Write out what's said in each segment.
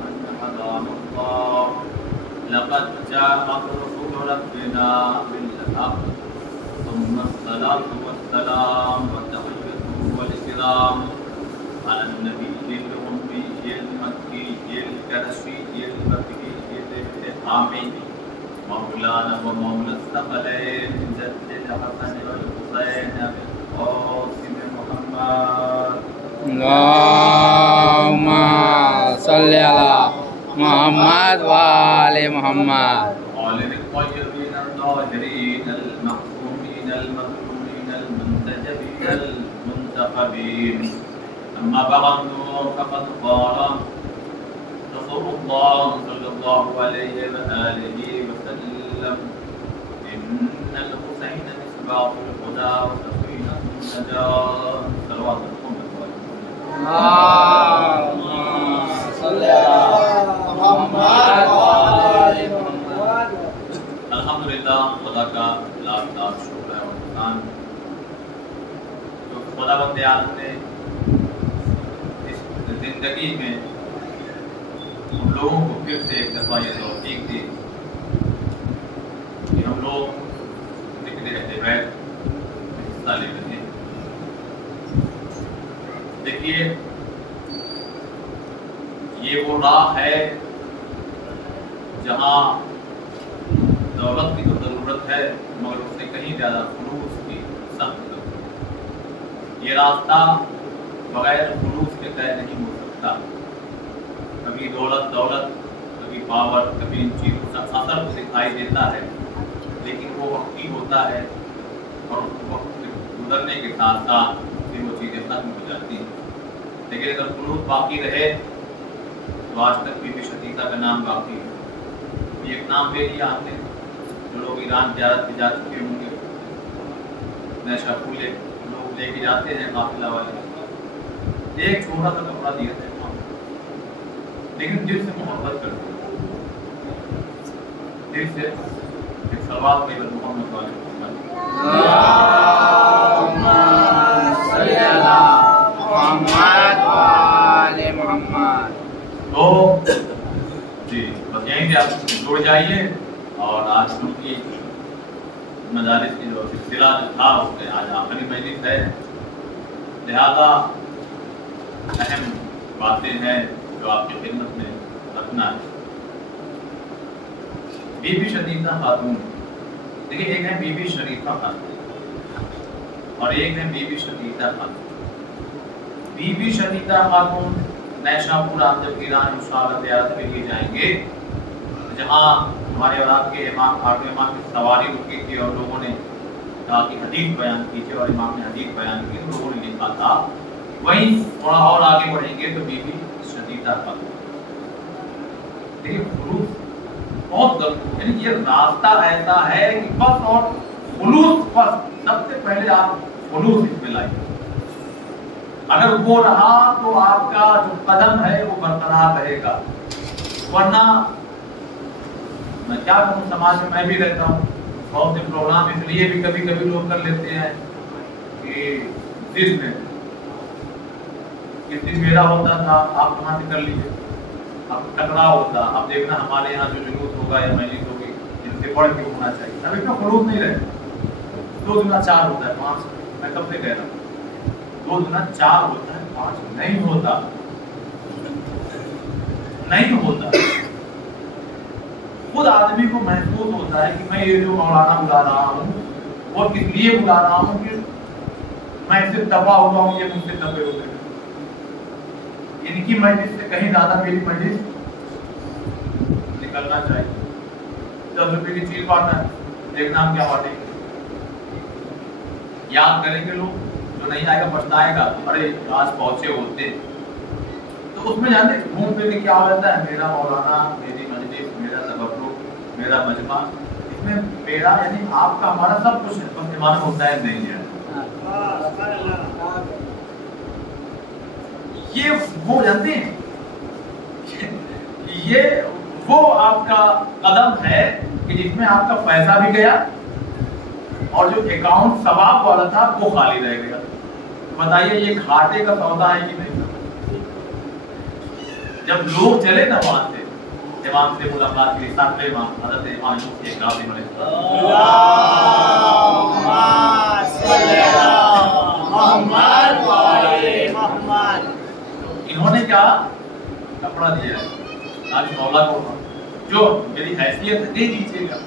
من هدانا الله لقد جاءت رسل ربنا بالحق ثم الصلاة والسلام والتحية والإكرام على النبي الأمي المكي الكرشي البكي الحامي مولانا ومولى الثقلين جد الحسن والحسين بالقاسم محمد اللهم صل على محمد وآل محمد وآل الطيبين الطاهرين المعصومين المظلومين المنتجبين المنتخبين. أما بعد فقد قال رسول الله صلى الله عليه وآله وسلم إن الحسين مصباح الهدى وسفينة النجاة. صلوات اللهم صل على محمد وآل محمد. الحمدللہ خدا کا لاکھ لاکھ شکر ہے اور احسان جو خدا بند عالم نے اس زندگی میں ہم لوگوں کو پھر سے ایک دفعہ یہ توفیق دی کہ ہم لوگ ذکر اہل بیت میں حصہ لے رہے ہیں. دیکھیے یہ وہ راہ ہے جہاں دولت کی تو ضرورت ہے مگر اس سے کہیں زیادہ خلوص کی سخت ضرورت ہے. یہ راستہ بغیر خلوص کے طے نہیں ہو سکتا. کبھی دولت کبھی پاور کبھی ان چیزوں کا اثر دکھائی دیتا ہے لیکن وہ وقتی ہوتا ہے اور وقت گزرنے کے ساتھ ساتھ پھر وہ چیزیں ختم ہو جاتی ہیں. لیکن اگر خلوص باقی رہے تو آج تک بی بی شتیقہ کا نام باقی ہے. ایک نام لے لیا ہم نے جو لوگ ایران زیارت پہ جا چکے ہوں گے نیشا پھولے لوگ لے کے جاتے ہیں قافلہ والے ایک چھوٹا سا کپڑا دیا تھا لیکن دل سے محبت کرتے دل سے ایک سوال میں محمد والے اللهم صل على محمد وآل محمد. تو جی بس یہیں سے آپ جڑ جائیے اور آج ان کی مجالس کی جو سلسلہ تھا اس میں آج آخری مجلس ہے لہذا اہم باتیں ہیں جو آپ کی خدمت میں رکھنا ہے. بی بی شتیقہ خاتون دیکھیے ایک ہے بی بی شریفہ خاتون اور ایک ہے بی بی شتیقہ خاتون. بی بی شتیقہ خاتون نیشا پور آپ جب ایران انشاءاللہ زیارت کے لیے جائیں گے جہاں ہمارے اولاد کے امام خاتون امام کی سواری رکی تھی اور لوگوں نے کہا کہ حدیث بیان کی تھی اور امام نے حدیث بیان کی تو لوگوں نے لکھا تھا وہیں تھوڑا اور آگے بڑھیں گے تو بی بی شتیقہ خاتون. دیکھیے خلوص بہت ضروری یعنی یہ راستہ ایسا ہے کہ بس اور خلوص بس سب سے پہلے آپ خلوص اس میں لائیں. اگر وہ رہا تو آپ کا جو قدم ہے وہ برقرار رہے گا ورنہ میں کیا کہوں سماج میں بھی رہتا ہوں بہت سے پروگرام اس لیے بھی کبھی کبھی لوگ کر لیتے ہیں کہ جس میں کس دن میرا ہوتا تھا آپ کہاں سے کر لیجیے اب ٹکراؤ ہوتا اب دیکھنا ہمارے یہاں جو جلوس ہوگا یا مجلس ہوگی ان سے بڑھ کے ہونا چاہیے. اب اتنا خلوص نہیں رہتا 2 گنا 4 ہوتا ہے 5 میں کب سے کہہ رہا ہوں 2 گنا 4 ہوتا ہے 5 نہیں ہوتا. خود آدمی کو محسوس ہوتا ہے کہ میں یہ جو مولانا بلا رہا ہوں وہ کس لیے بلا رہا ہوں کہ میں اس سے دبا ہوا ہوں یہ مجھ سے دبے ہوئے ہیں. ان کی مجلس سے کہیں زیادہ میری مجلس نکلنا چاہیے. 10 روپے کی چیز بانٹنا ہے دیکھنا ہم کیا بانٹیں گے. یاد کریں گے لوگ جو نہیں آئے گا پچھتائے گا ارے آج پہنچے ہوتے. تو اس میں جانتے گھوم پھر کے کیا ہوتا ہے میرا مولانا میری مجلس میرا تبرک میرا مجمع اس میں میرا یعنی آپ کا ہمارا سب کچھ ہے بس ایمان ہوتا ہے نہیں ہے. یہ وہ جانتے ہیں یہ وہ آپ کا قدم ہے کہ جس میں آپ کا پیسہ بھی گیا اور جو اکاؤنٹ ثواب والا تھا وہ خالی رہ گیا. بتائیے یہ گھاٹے کا سودا ہے کہ نہیں؟ جب لوگ چلے نا وہاں سے امام سے ملاقات کے لیے، ساتھ میں امام حضرت امام یوسف کاظم علیہ السلام، اللہم صلی علی محمد و آل محمد، انہوں نے کیا کپڑا دیا ہے آج مولا کو جو میری حیثیت دے دیجیے گا.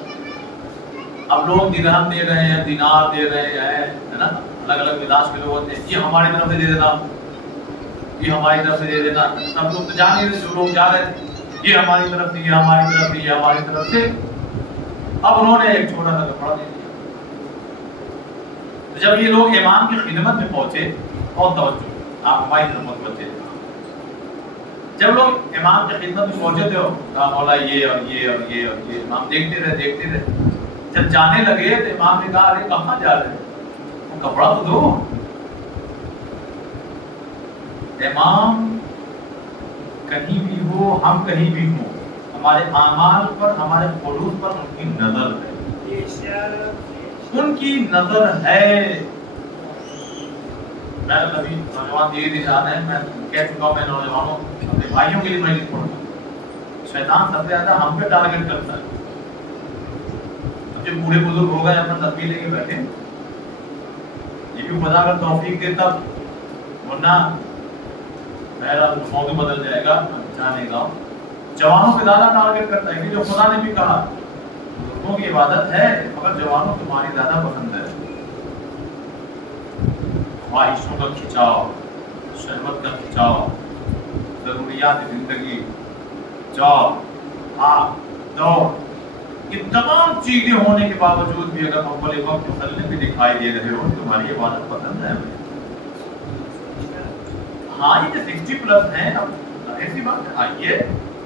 اب لوگ درہم دے رہے ہیں، دینار دے رہے ہیں، ہے نا، الگ الگ مزاج کے لوگ ہوتے ہیں، یہ ہماری طرف سے دے دینا، یہ ہماری طرف سے دے دینا. سب لوگ تو جان نہیں رہے، جو لوگ جا رہے تھے یہ ہماری طرف سے، یہ ہماری طرف سے، یہ ہماری طرف سے. اب انہوں نے ایک چھوٹا سا کپڑا دے دیا. جب یہ لوگ امام کی خدمت میں پہنچے، بہت توجہ، آپ ہماری طرف متوجہ، جب لوگ امام کی خدمت میں پہنچے تھے کہا مولا یہ اور یہ اور یہ اور یہ. امام دیکھتے رہے دیکھتے رہے. جب جانے لگے تو امام نے کہا ارے کہاں جا رہے ہیں، وہ کپڑا تو دو. امام کہیں بھی ہو، ہم کہیں بھی ہوں، ہمارے اعمال پر، ہمارے خلوص پر ان کی نظر ہے، ان کی نظر ہے. میں ابھی نوجوان دھیرے دھیرے آ رہے ہیں، میں کہہ چکا ہوں، میں نوجوانوں اپنے بھائیوں کے لیے میں نہیں پڑھتا. شیطان سب سے زیادہ ہم پہ ٹارگیٹ کرتا ہے. اب جو بوڑھے بزرگ ہو گئے اپنا تصویر لے کے بیٹھے، یہ بھی خدا اگر توفیق دے تب، ورنہ میرا موضوع بدل جائے گا، میں جانے گا. جوانوں پہ زیادہ ٹارگیٹ کرتا ہے کہ جو خدا نے بھی کہا بزرگوں کی عبادت ہے مگر جوانوں تمہاری زیادہ پسند ہے. خواہشوں کا کھچاؤ، شہوت کا کھچاؤ، ضروریات زندگی، جاب، آگ، دوڑ، یہ تمام چیزیں ہونے کے باوجود بھی اگر اول وقت مسلم بھی دکھائی دے رہے ہو تمہاری عبادت پسند ہے. ہاں یہ 60 پلس ہیں، اب ایسی بات ہے، آئیے.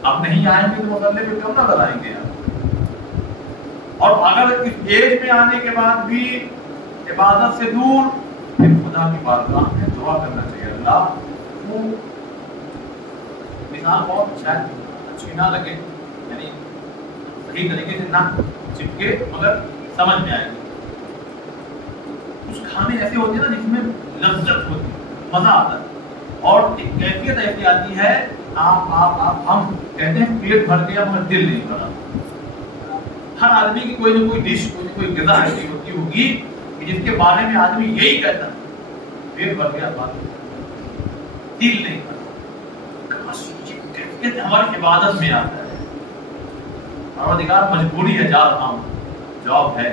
اب نہیں آئیں گے تو مسلم پہ کیوں نظر آئیں گے آپ؟ اور اگر اس ایج میں آنے کے بعد بھی عبادت سے دور، پھر خدا کی بارگاہ میں دعا کرنا چاہیے. اللہ وہ مثال بہت شاید اچھی نہ لگے، یعنی صحیح طریقے سے نہ چپکے مگر سمجھ میں آئے گی. کچھ کھانے ایسے ہوتے ہیں نا جس میں لذت ہوتی ہے، مزہ آتا ہے، اور ایک کیفیت ایسی آتی ہے ہم کہتے ہیں پیٹ بھر گیا مگر دل نہیں بھرا. ہر آدمی کی کوئی نہ کوئی ڈش، کوئی غذا ایسی ہوتی ہوگی کہ جس کے بارے میں آدمی یہی کہتا ہے پیٹ بھر گیا بات، دل نہیں بھرا. کیفیت ہماری عبادت میں آتا ہے. پروردگار مجبوری ہے، جا رہا ہوں، جاب ہے،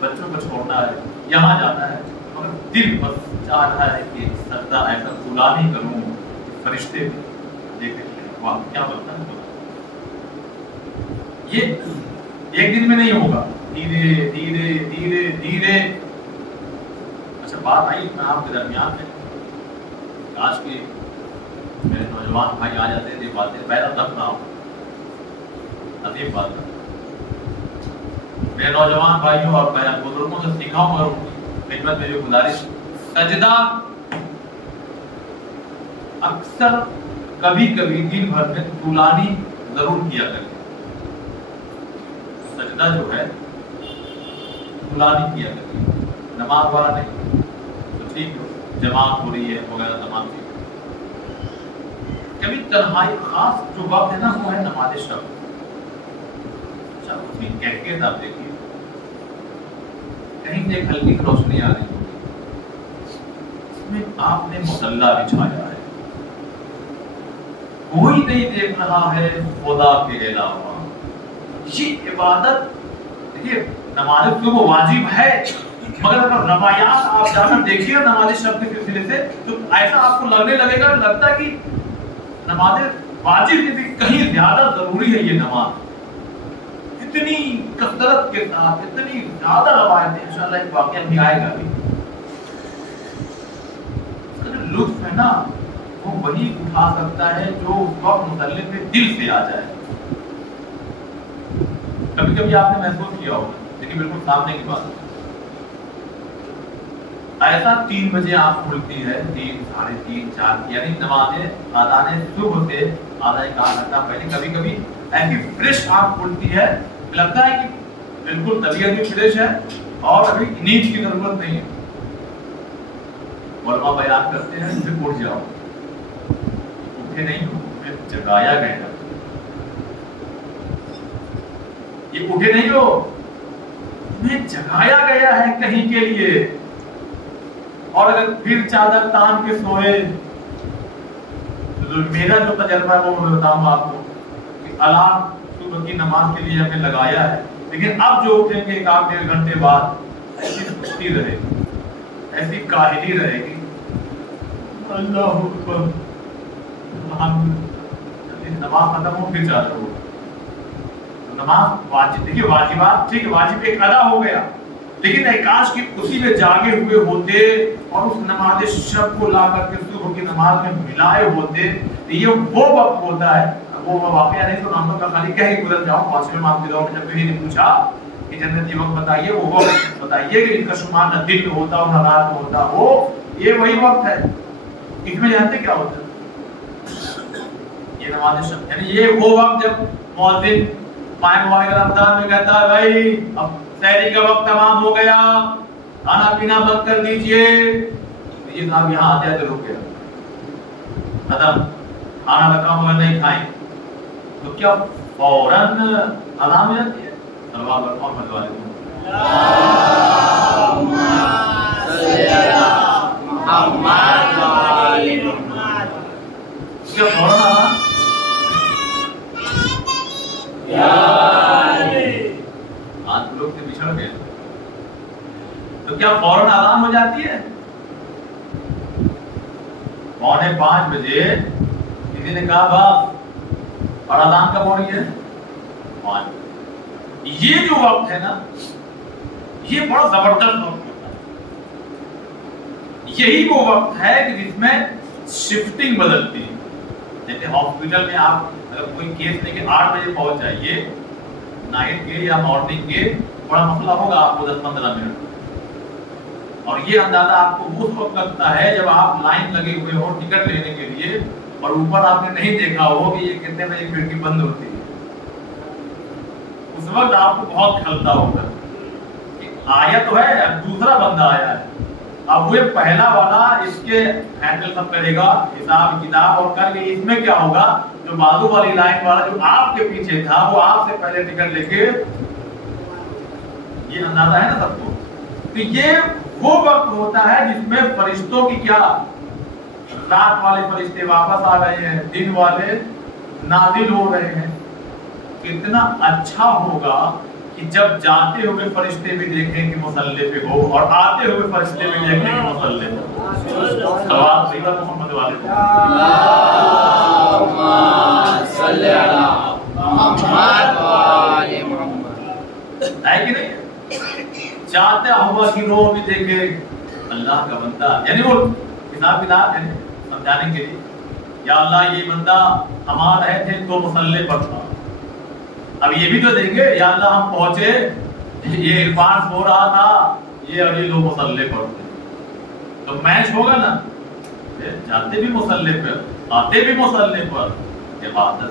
بچوں کو چھوڑنا ہے، یہاں جانا ہے، مگر دل بس چاہ رہا ہے کہ سجدہ ایسا غلامی کروں، فرشتے دیکھیں واہ کیا بنتا ہے. یہ ایک دن میں نہیں ہوگا، دھیرے دھیرے دھیرے دھیرے. اچھا بات آئی میں آپ کے درمیان میں، آج کے میرے نوجوان بھائی آ جاتے تھے باتیں پہلا تک نہ ہو، عظیم بات ہے. میرے نوجوان بھائیوں اور میں بزرگوں سے سیکھا ہوں اور خدمت میں جو گزارش، سجدہ اکثر کبھی کبھی دن بھر میں طولانی ضرور کیا کریں. سجدہ جو ہے طولانی کیا کریں، نماز والا نہیں تو ٹھیک ہو، جماعت ہو رہی ہے وغیرہ تمام چیز. کبھی تنہائی خاص جو وقت ہے نا وہ ہے نماز شب. اچھا اس کی کیفیت آپ دیکھیے، کہیں سے ایک ہلکی روشنی آ رہی ہوگی، اس میں آپ نے مصلی بچھایا ہے، کوئی نہیں دیکھ رہا ہے خدا کے علاوہ. یہ عبادت دیکھیے، نماز صبح واجب ہے مگر اگر روایات آپ جا کر دیکھیے نماز شب کے سلسلے سے تو ایسا آپ کو لگنے لگے گا، لگتا ہے کہ نماز واجب سے بھی کہیں زیادہ ضروری ہے یہ نماز. اتنی کثرت کے ساتھ اتنی زیادہ روایتیں، انشاءاللہ ایک واقعہ بھی آئے گا. اس کا جو لطف ہے نا وہ وہی اٹھا سکتا ہے جو اس وقت مصلی پہ دل سے آ جائے. کبھی کبھی آپ نے محسوس کیا ہوگا، لیکن بالکل سامنے کی بات ایسا 3 بجے آنکھ کھلتی ہے، 3 ساڑھے 3 4 یعنی نمازیں آدھانے صبح سے آدھا ایک گھنٹہ پہلے کبھی کبھی ایسی فریش آنکھ کھلتی ہے، لگتا ہے کہ بالکل طبیعت بھی فریش ہے اور ابھی نیند کی ضرورت نہیں ہے. علماء بیان کرتے ہیں پھر اٹھ جاؤ، اٹھے نہیں ہو तुम्हें जगाया गया। ये उठे नहीं हो, तुम्हें जगाया गया है कहीं के लिए। और अगर फिर चादर तान के सोए तो मेरा जो तजर्बा है वो मैं बताऊंगा आपको कि अलार्म सुबह की नमाज के लिए हमें लगाया है, लेकिन अब जो उठेंगे एक आध डेढ़ घंटे बाद ऐसी सुस्ती रहेगी, ऐसी काहिली रहेगी, अल्लाह अकबर, नमाज खत्म हो फिर चालू हो। नमाज वाजिब, देखिए वाजिबात ठीक है, वाजिब एक अदा हो गया, लेकिन काश कि उसी में जागे हुए होते और उस नमाज शब को ला करके सुबह की नमाज में मिलाए होते। ये वो वक्त होता है, वो वाकया नहीं तो नामों का खाली कह ही गुजर जाओ। पांचवें माह के दौर में जब किसी ने पूछा कि जन्नती वक्त बताइए, वो वक्त बताइए कि इनका शुमार न दिन में होता हो न रात में होता हो, ये वही वक्त है। इसमें जानते क्या होता है? ये नमाज शब, यानी ये वो वक्त जब मुअज्जिन माइक वाले रमजान में कहता है भाई अब सहरी का वक्त तमाम हो गया, खाना पीना बंद कर दीजिए। ये साहब यहाँ आते आते रुक गया, खत्म, खाना रखा मगर नहीं खाएं, तो क्या फौरन अज़ान हो जाती है? सलवात पर मोहम्मद वाले क्या फौरन अज़ान? आज लोग से बिछड़ गए तो क्या फौरन अज़ान हो जाती है? 4:45 बजे किसी ने कहा बाप और अज़ान कब हो रही है? 5। ये जो वक्त है ना, ये बड़ा जबरदस्त वक्त होता है। यही वो वक्त है कि जिसमें शिफ्टिंग बदलती है। जैसे हॉस्पिटल में आप अगर कोई केस लेके 8 बजे पहुंच जाइए, नाइट के या मॉर्निंग के, बड़ा मसला होगा आपको 10-15 मिनट। और ये अंदाजा आपको उस वक्त लगता है जब आप लाइन लगे हुए हो टिकट लेने के लिए और ऊपर आपने नहीं देखा हो कि ये कितने बजे खिड़की बंद होती है। उस वक्त आपको बहुत खलता होगा, आया तो है, दूसरा बंदा आया है, अब वो पहला वाला इसके हैंडल सब करेगा, हिसाब किताब और करके इसमें क्या होगा, जो बाजू वाली लाइन वाला जो आपके पीछे था वो आपसे पहले टिकट लेके, ये अंदाजा है ना सबको। तो ये वो वक्त होता है जिसमें फरिश्तों की क्या, रात वाले फरिश्ते वापस आ रहे हैं, दिन वाले नाजिल हो रहे हैं। कितना अच्छा होगा कि जब जाते हुए फरिश्ते भी देखें कि मुसल्ले पे हो और आते हुए फरिश्ते भी देखें कि मुसल्ले पे हो। सवाल सही बात मोहम्मद वाले को। अल्लाहुम्मा सल्ली अला मुहम्मद व आले मुहम्मद। है कि नहीं? जाता हुआ गिरोह भी देखे अल्लाह का बंदा, यानी वो हिसाब किताब यानी समझाने के लिए, या अल्लाह ये बंदा हमारा रहे थे तो मुसल्ले पर था, अब ये भी तो देंगे, या अल्लाह हम पहुंचे ये इरफान सो रहा था, ये और ये लोग मुसल्ले पर थे, तो मैच होगा ना, जाते भी मुसल्ले पर आते भी मुसल्ले पर, इबादत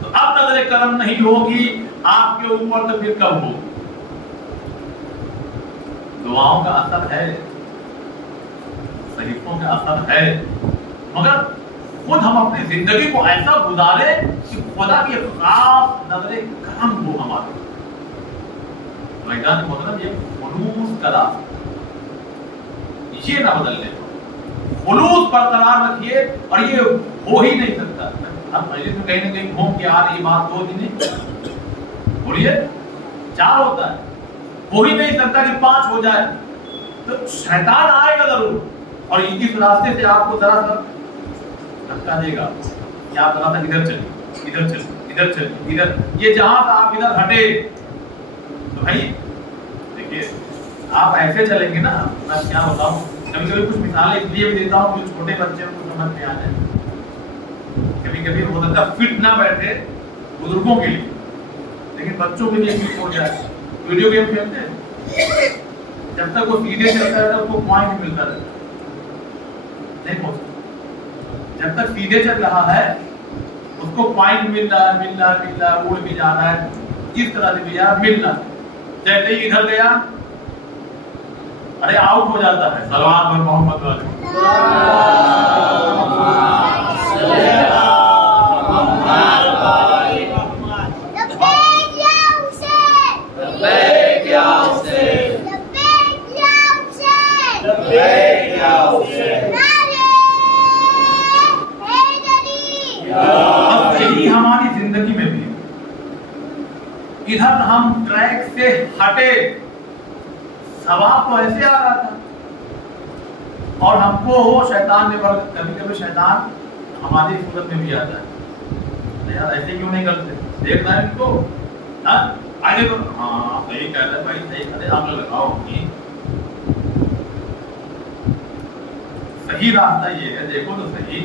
तो अब नजर करम नहीं होगी आपके ऊपर तो फिर कब होगी? दुआओं का असर है, सहीफों का असर है, मगर खुद हम अपनी जिंदगी को ऐसा गुजारे कि खुदा की खास नजरे करम हो हमारे। मैदान मतलब ये खुलूस का रास्ता, ये ना बदलने दो, खुलूस बरकरार रखिए। और ये हो ही नहीं सकता, हम मस्जिद में कहीं ना कहीं घूम के आ रही बात 2 दिन नहीं, बोलिए 4 होता है, हो ही नहीं सकता कि 5 हो जाए, तो शैतान आएगा जरूर और इस रास्ते से आपको जरा सा धक्का देगा कि आप जरा सा इधर चलिए, इधर चलिए, इधर चलिए, इधर, ये जहां से आप इधर हटे तो भाई देखिए आप ऐसे चलेंगे ना, मैं क्या बताऊं, कभी कभी कुछ मिसालें इसलिए भी देता हूं जो छोटे बच्चे को समझ में आ जाए। कभी कभी हो सकता है फिट ना बैठे बुजुर्गों के लिए, लेकिन बच्चों के लिए फिट हो जाए। वीडियो गेम खेलते हैं, जब तक वो सीधे चलता है उसको पॉइंट मिलता रहता है, नहीं पहुंचता। जब तक सीधे चल रहा है उसको पॉइंट मिल रहा है, मिल रहा है, मिल रहा है, उड़ भी जा रहा है, जिस तरह से भी यार मिल रहा है। जैसे ही इधर गया अरे आउट हो जाता है। सलवात और मोहम्मद वाले यही हमारी जिंदगी में भी इधर हम ट्रैक से हटे, सवाब तो ऐसे आ रहा था और हमको शैतान ने, कभी कभी शैतान हमारी सूरत में भी आता है, यार ऐसे क्यों नहीं करते, देख रहा है इनको, आगे तो हाँ सही कह रहे भाई, सही कह रहे, आप लोग लगाओ। सही रास्ता ये है, देखो तो सही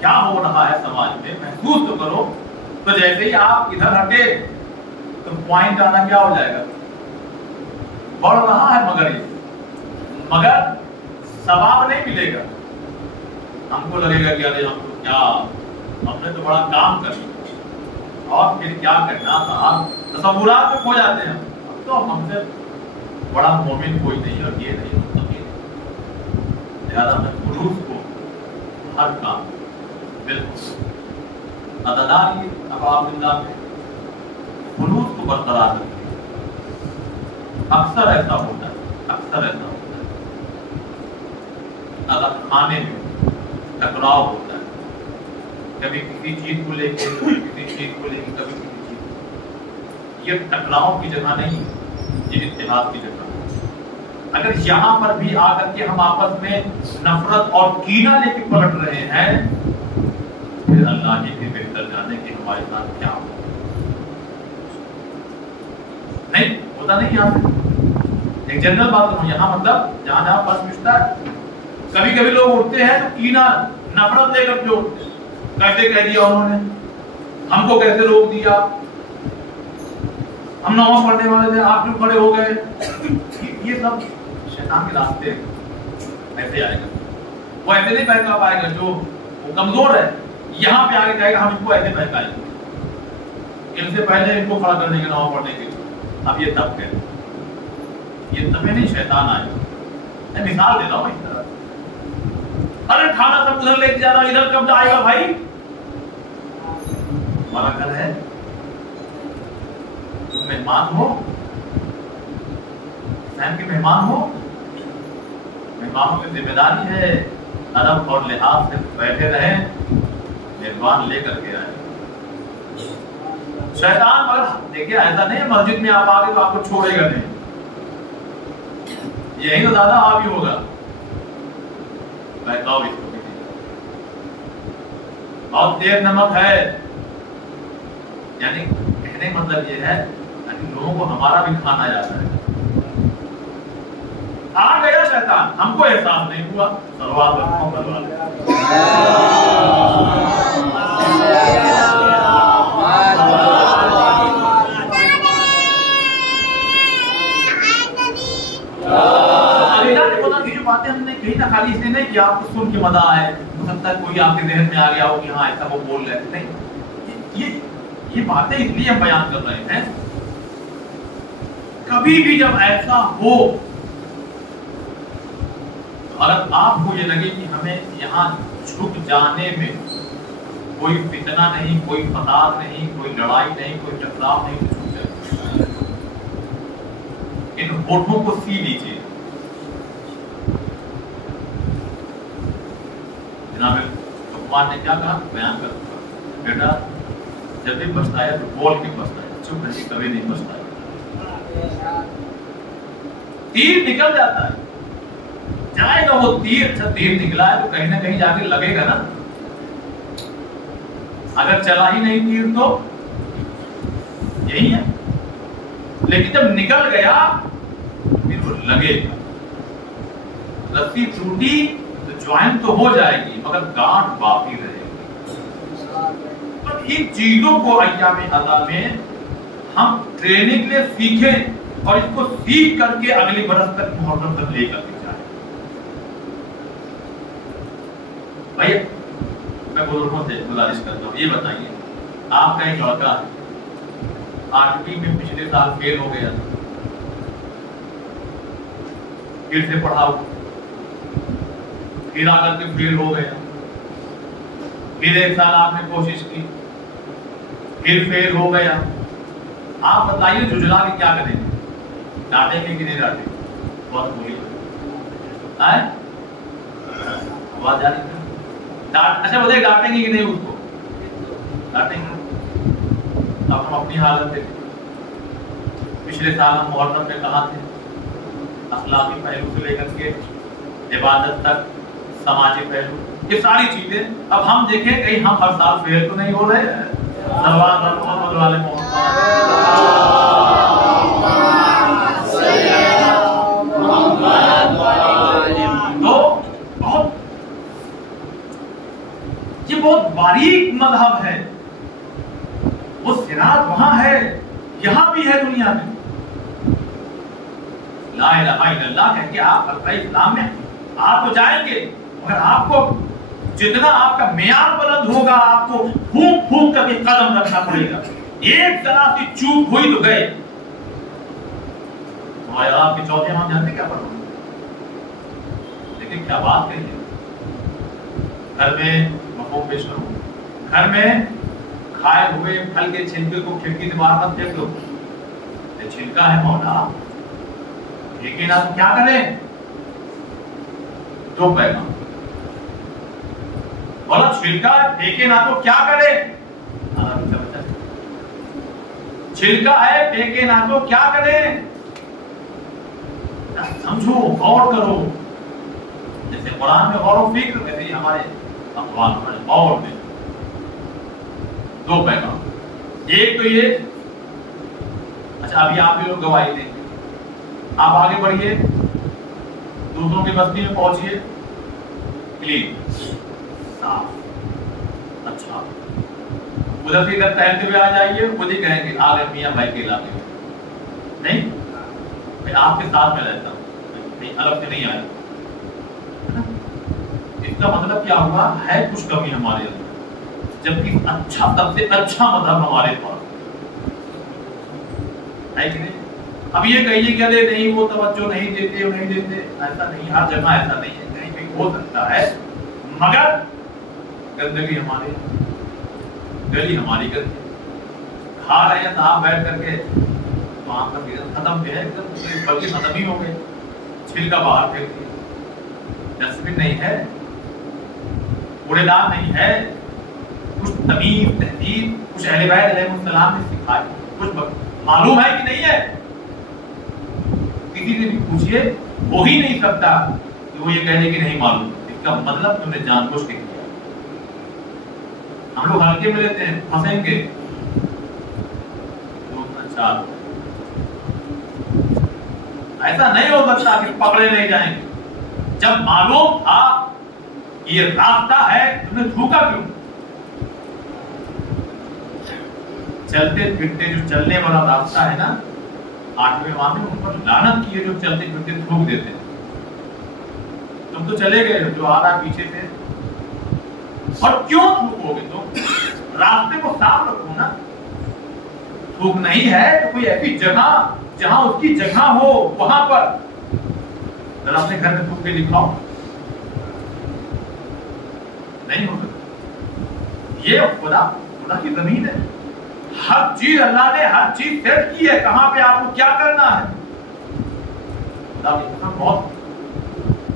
क्या हो रहा है समाज में, महसूस तो करो। तो जैसे ही आप इधर हटे तो पॉइंट आना क्या हो जाएगा, बढ़ रहा है मगर सवाब नहीं मिलेगा। हमको लगेगा कि अरे हम तो क्या, हमने तो बड़ा काम कर लिया और फिर क्या करना साहब, तसव्वुरात में खो जाते हैं। अब तो हमसे बड़ा मोमिन कोई नहीं, और ये नहीं ज़्यादा में खुलूस को हर काम बिल्कुल अदादारी अब आप जिंदा में खुलूस को बरकरार रखिए। अक्सर ऐसा होता है, अगर खाने में टकराव होता है, कभी किसी चीज को लेके, कभी किसी चीज को लेके, कभी किसी चीज, ये टकराव की जगह नहीं, ये इत्तेहाद की जगह। अगर यहाँ पर भी आकर के हम आपस में नफरत और कीना लेके पलट रहे हैं, फिर अल्लाह ही भी बेहतर जाने कि हमारे साथ क्या हो। नहीं होता नहीं, यहाँ से एक जनरल बात करूँ, यहाँ मतलब जहाँ जहाँ फर्स्ट मिलता है, कभी कभी लोग उठते हैं तो कीना नफरत लेकर के उठते, कैसे कह दिया उन्होंने, हमको कैसे रोक दिया, हम नमाज पढ़ने वाले थे आप क्यों खड़े हो गए। ये सब शैतान के रास्ते ऐसे आएगा, वो ऐसे नहीं बहका पाएगा, जो वो कमजोर है यहाँ पे आगे जाएगा, हम इनको ऐसे बहकाएंगे, इनसे पहले इनको खड़ा कर देंगे नमाज पढ़ने के लिए। अब ये तब है, ये तबे नहीं शैतान आएगा। मैं मिसाल दे रहा हूँ इस तरह, अरे खाना सब उधर लेके जा रहा, इधर कब जाएगा भाई, हमारा घर है, तुम मेहमान हो, इंसान के मेहमान हो, मेहमानों की जिम्मेदारी है अदब और लिहाज से बैठे रहे, मेहमान लेकर के आए। शैतान मगर देखिए ऐसा नहीं है मस्जिद में आप आगे तो आपको छोड़ेगा नहीं, यही तो ज्यादा हावी होगा, बहकाओ इसको, बहुत देर नमक है, यानी कहने का मतलब ये है कि लोगों को हमारा भी खाना जाता है। आ गया शैतान, हमको एहसास नहीं हुआ, सलवात रखो बलवाल। बातें हमने कही ना खाली इसलिए नहीं कि आपको सुन के मजा आए, हो सकता है कोई आपके जहन में आ गया हो कि हाँ ऐसा वो बोल रहे हैं, नहीं, ये बातें इसलिए हम बयान कर रहे हैं, कभी भी जब ऐसा हो, अगर आपको ये लगे कि हमें यहाँ झुक जाने में कोई फितना नहीं, कोई फसाद नहीं, कोई लड़ाई नहीं, कोई टकराव नहीं, इन होठों को सी लीजिए। भगवान ने क्या कहा, बयान कर, बेटा जब भी पछताया तो बोल के पछताया, चुप नहीं कभी नहीं पछताया। तीर निकल जाता है, जाएगा वो तीर, अच्छा तीर निकला है तो कहीं ना कहीं जाके लगेगा ना, अगर चला ही नहीं तीर तो यही है, लेकिन जब निकल गया फिर वो लगेगा। रस्सी टूटी ज्वाइन तो हो जाएगी मगर गांठ बाकी रहेगी। तो इन चीजों को अय्याम अज़ा में हम ट्रेनिंग ले सीखें और इसको सीख करके अगले बरस तक मुहर्रम तक लेकर के जाए। भाई मैं बुजुर्गों से गुजारिश करता हूँ, ये बताइए आपका एक लड़का है 8वीं में पिछले साल फेल हो गया, फिर से पढ़ाओ, फिर आकर के फेल हो गया, پھر 1 سال آپ نے کوشش کی، پھر فیل ہو گیا، آپ بتائیے جھجلا کے کیا کریں گے؟ ڈانٹیں گے کہ نہیں ڈانٹیں گے؟ بہت بری آواز جا رہی ہے؟ اچھا بتائیے ڈانٹیں گے کہ نہیں؟ اس کو ڈانٹیں گے۔ اب ہم اپنی حالت دیکھیں، پچھلے سال ہم محرم میں کہاں تھے؟ اخلاقی پہلو سے لے کر کے عبادت تک، سماجی پہلو، یہ ساری چیزیں اب ہم دیکھیں کہیں ہم ہر سال فیل تو نہیں ہو رہے ہیں؟ محمد والے تو یہ بہت باریک مذہب ہے، وہ صراط وہاں ہے، یہاں بھی ہے دنیا میں۔ لا الہ الا اللہ کہہ کے آپ حلقہ اسلام میں آپ تو جائیں گے، مگر آپ کو جتنا آپ کا معیار بلند ہوگا، آپ کو پھونک پھونک کر کے قدم رکھنا پڑے گا۔ ایک ذرا سی چوک ہوئی تو گئے۔ آپ کے چوتھے امام جانتے کیا پڑھو؟ لیکن کیا بات کہی ہے، گھر میں مفہوم پیش کرو، گھر میں کھائے ہوئے پھل کے چھلکے کو کھڑکی سے باہر مت پھینک دو، یہ چھلکا ہے مولا، لیکن آپ کیا کریں؟ 2 پیغام بولا، چھلکا پھینکے نہ تو کیا کرے؟ چھلکا ہے پھینکے نہ تو کیا کرے؟ سمجھو، غور کرو، جیسے قرآن میں غور و فکر، ویسے ہی ہمارے اقوال، ہمارے غور میں 2 پیغام۔ ایک تو یہ، اچھا ابھی آپ بھی لوگ گواہی دیں گے، آپ آگے بڑھیے، دوسروں کی بستی میں پہنچیے، کلین، صاف، اچھا، ادھر سے ادھر ٹہلتے ہوئے آ جائیے، خود ہی کہیں گے آ گئے میاں بھائی کے علاقے میں، نہیں میں آپ کے ساتھ میں رہتا ہوں، نہیں الگ سے نہیں آیا۔ اس کا مطلب کیا ہوا ہے؟ کچھ کمی ہمارے اندر، جبکہ اچھا، سب سے اچھا مذہب ہمارے پاس ہے کہ نہیں؟ اب یہ کہیے کہ ارے نہیں وہ توجہ نہیں دیتے، وہ نہیں دیتے، ایسا نہیں، ہر جگہ ایسا نہیں ہے، کہیں بھی ہو سکتا ہے، مگر گندگی ہماری، گلی ہماری گندی، کھا رہے ہیں صاحب بیٹھ کر کے، وہاں پر ختم ہے، بلکہ ختم ہی ہو گئے، چھلکا باہر پھینک دیا، ڈسٹ بن نہیں ہے، کوڑے دان نہیں ہے، کچھ تمیز تہذیب کچھ اہل بیت علیہ السلام نے سکھائی، کچھ معلوم ہے کہ نہیں ہے؟ کسی سے بھی پوچھئے، ہو ہی نہیں سکتا کہ وہ یہ کہہ دے کہ نہیں معلوم، اس کا مطلب تم نے جان بوجھ کے کیا۔ ہم لوگ ہلکے میں لیتے ہیں، پھنسیں گے، ایسا نہیں ہو سکتا کہ پکڑے نہیں جائیں گے۔ جب معلوم تھا یہ راستہ ہے، تم نے تھوکا کیوں؟ چلتے پھرتے جو چلنے والا راستہ ہے نا، 8ویں امام نے ان پر لعنت کی ہے جو چلتے پھرتے تھوک دیتے ہیں۔ تم تو چلے گئے، جو آ رہا پیچھے سے، اور کیوں تھوکو گے؟ تم راستے کو صاف رکھو نا۔ تھوک نہیں ہے تو کوئی ایسی جگہ جہاں اس کی جگہ ہو، وہاں پر ذرا اپنے گھر میں تھوک کے دکھاؤ، نہیں ہو سکتا۔ یہ خدا کی زمین ہے، ہر چیز اللہ نے ہر چیز سیٹ کی ہے، کہاں پہ آپ کو کیا کرنا ہے۔ خدا کی قسم بہت،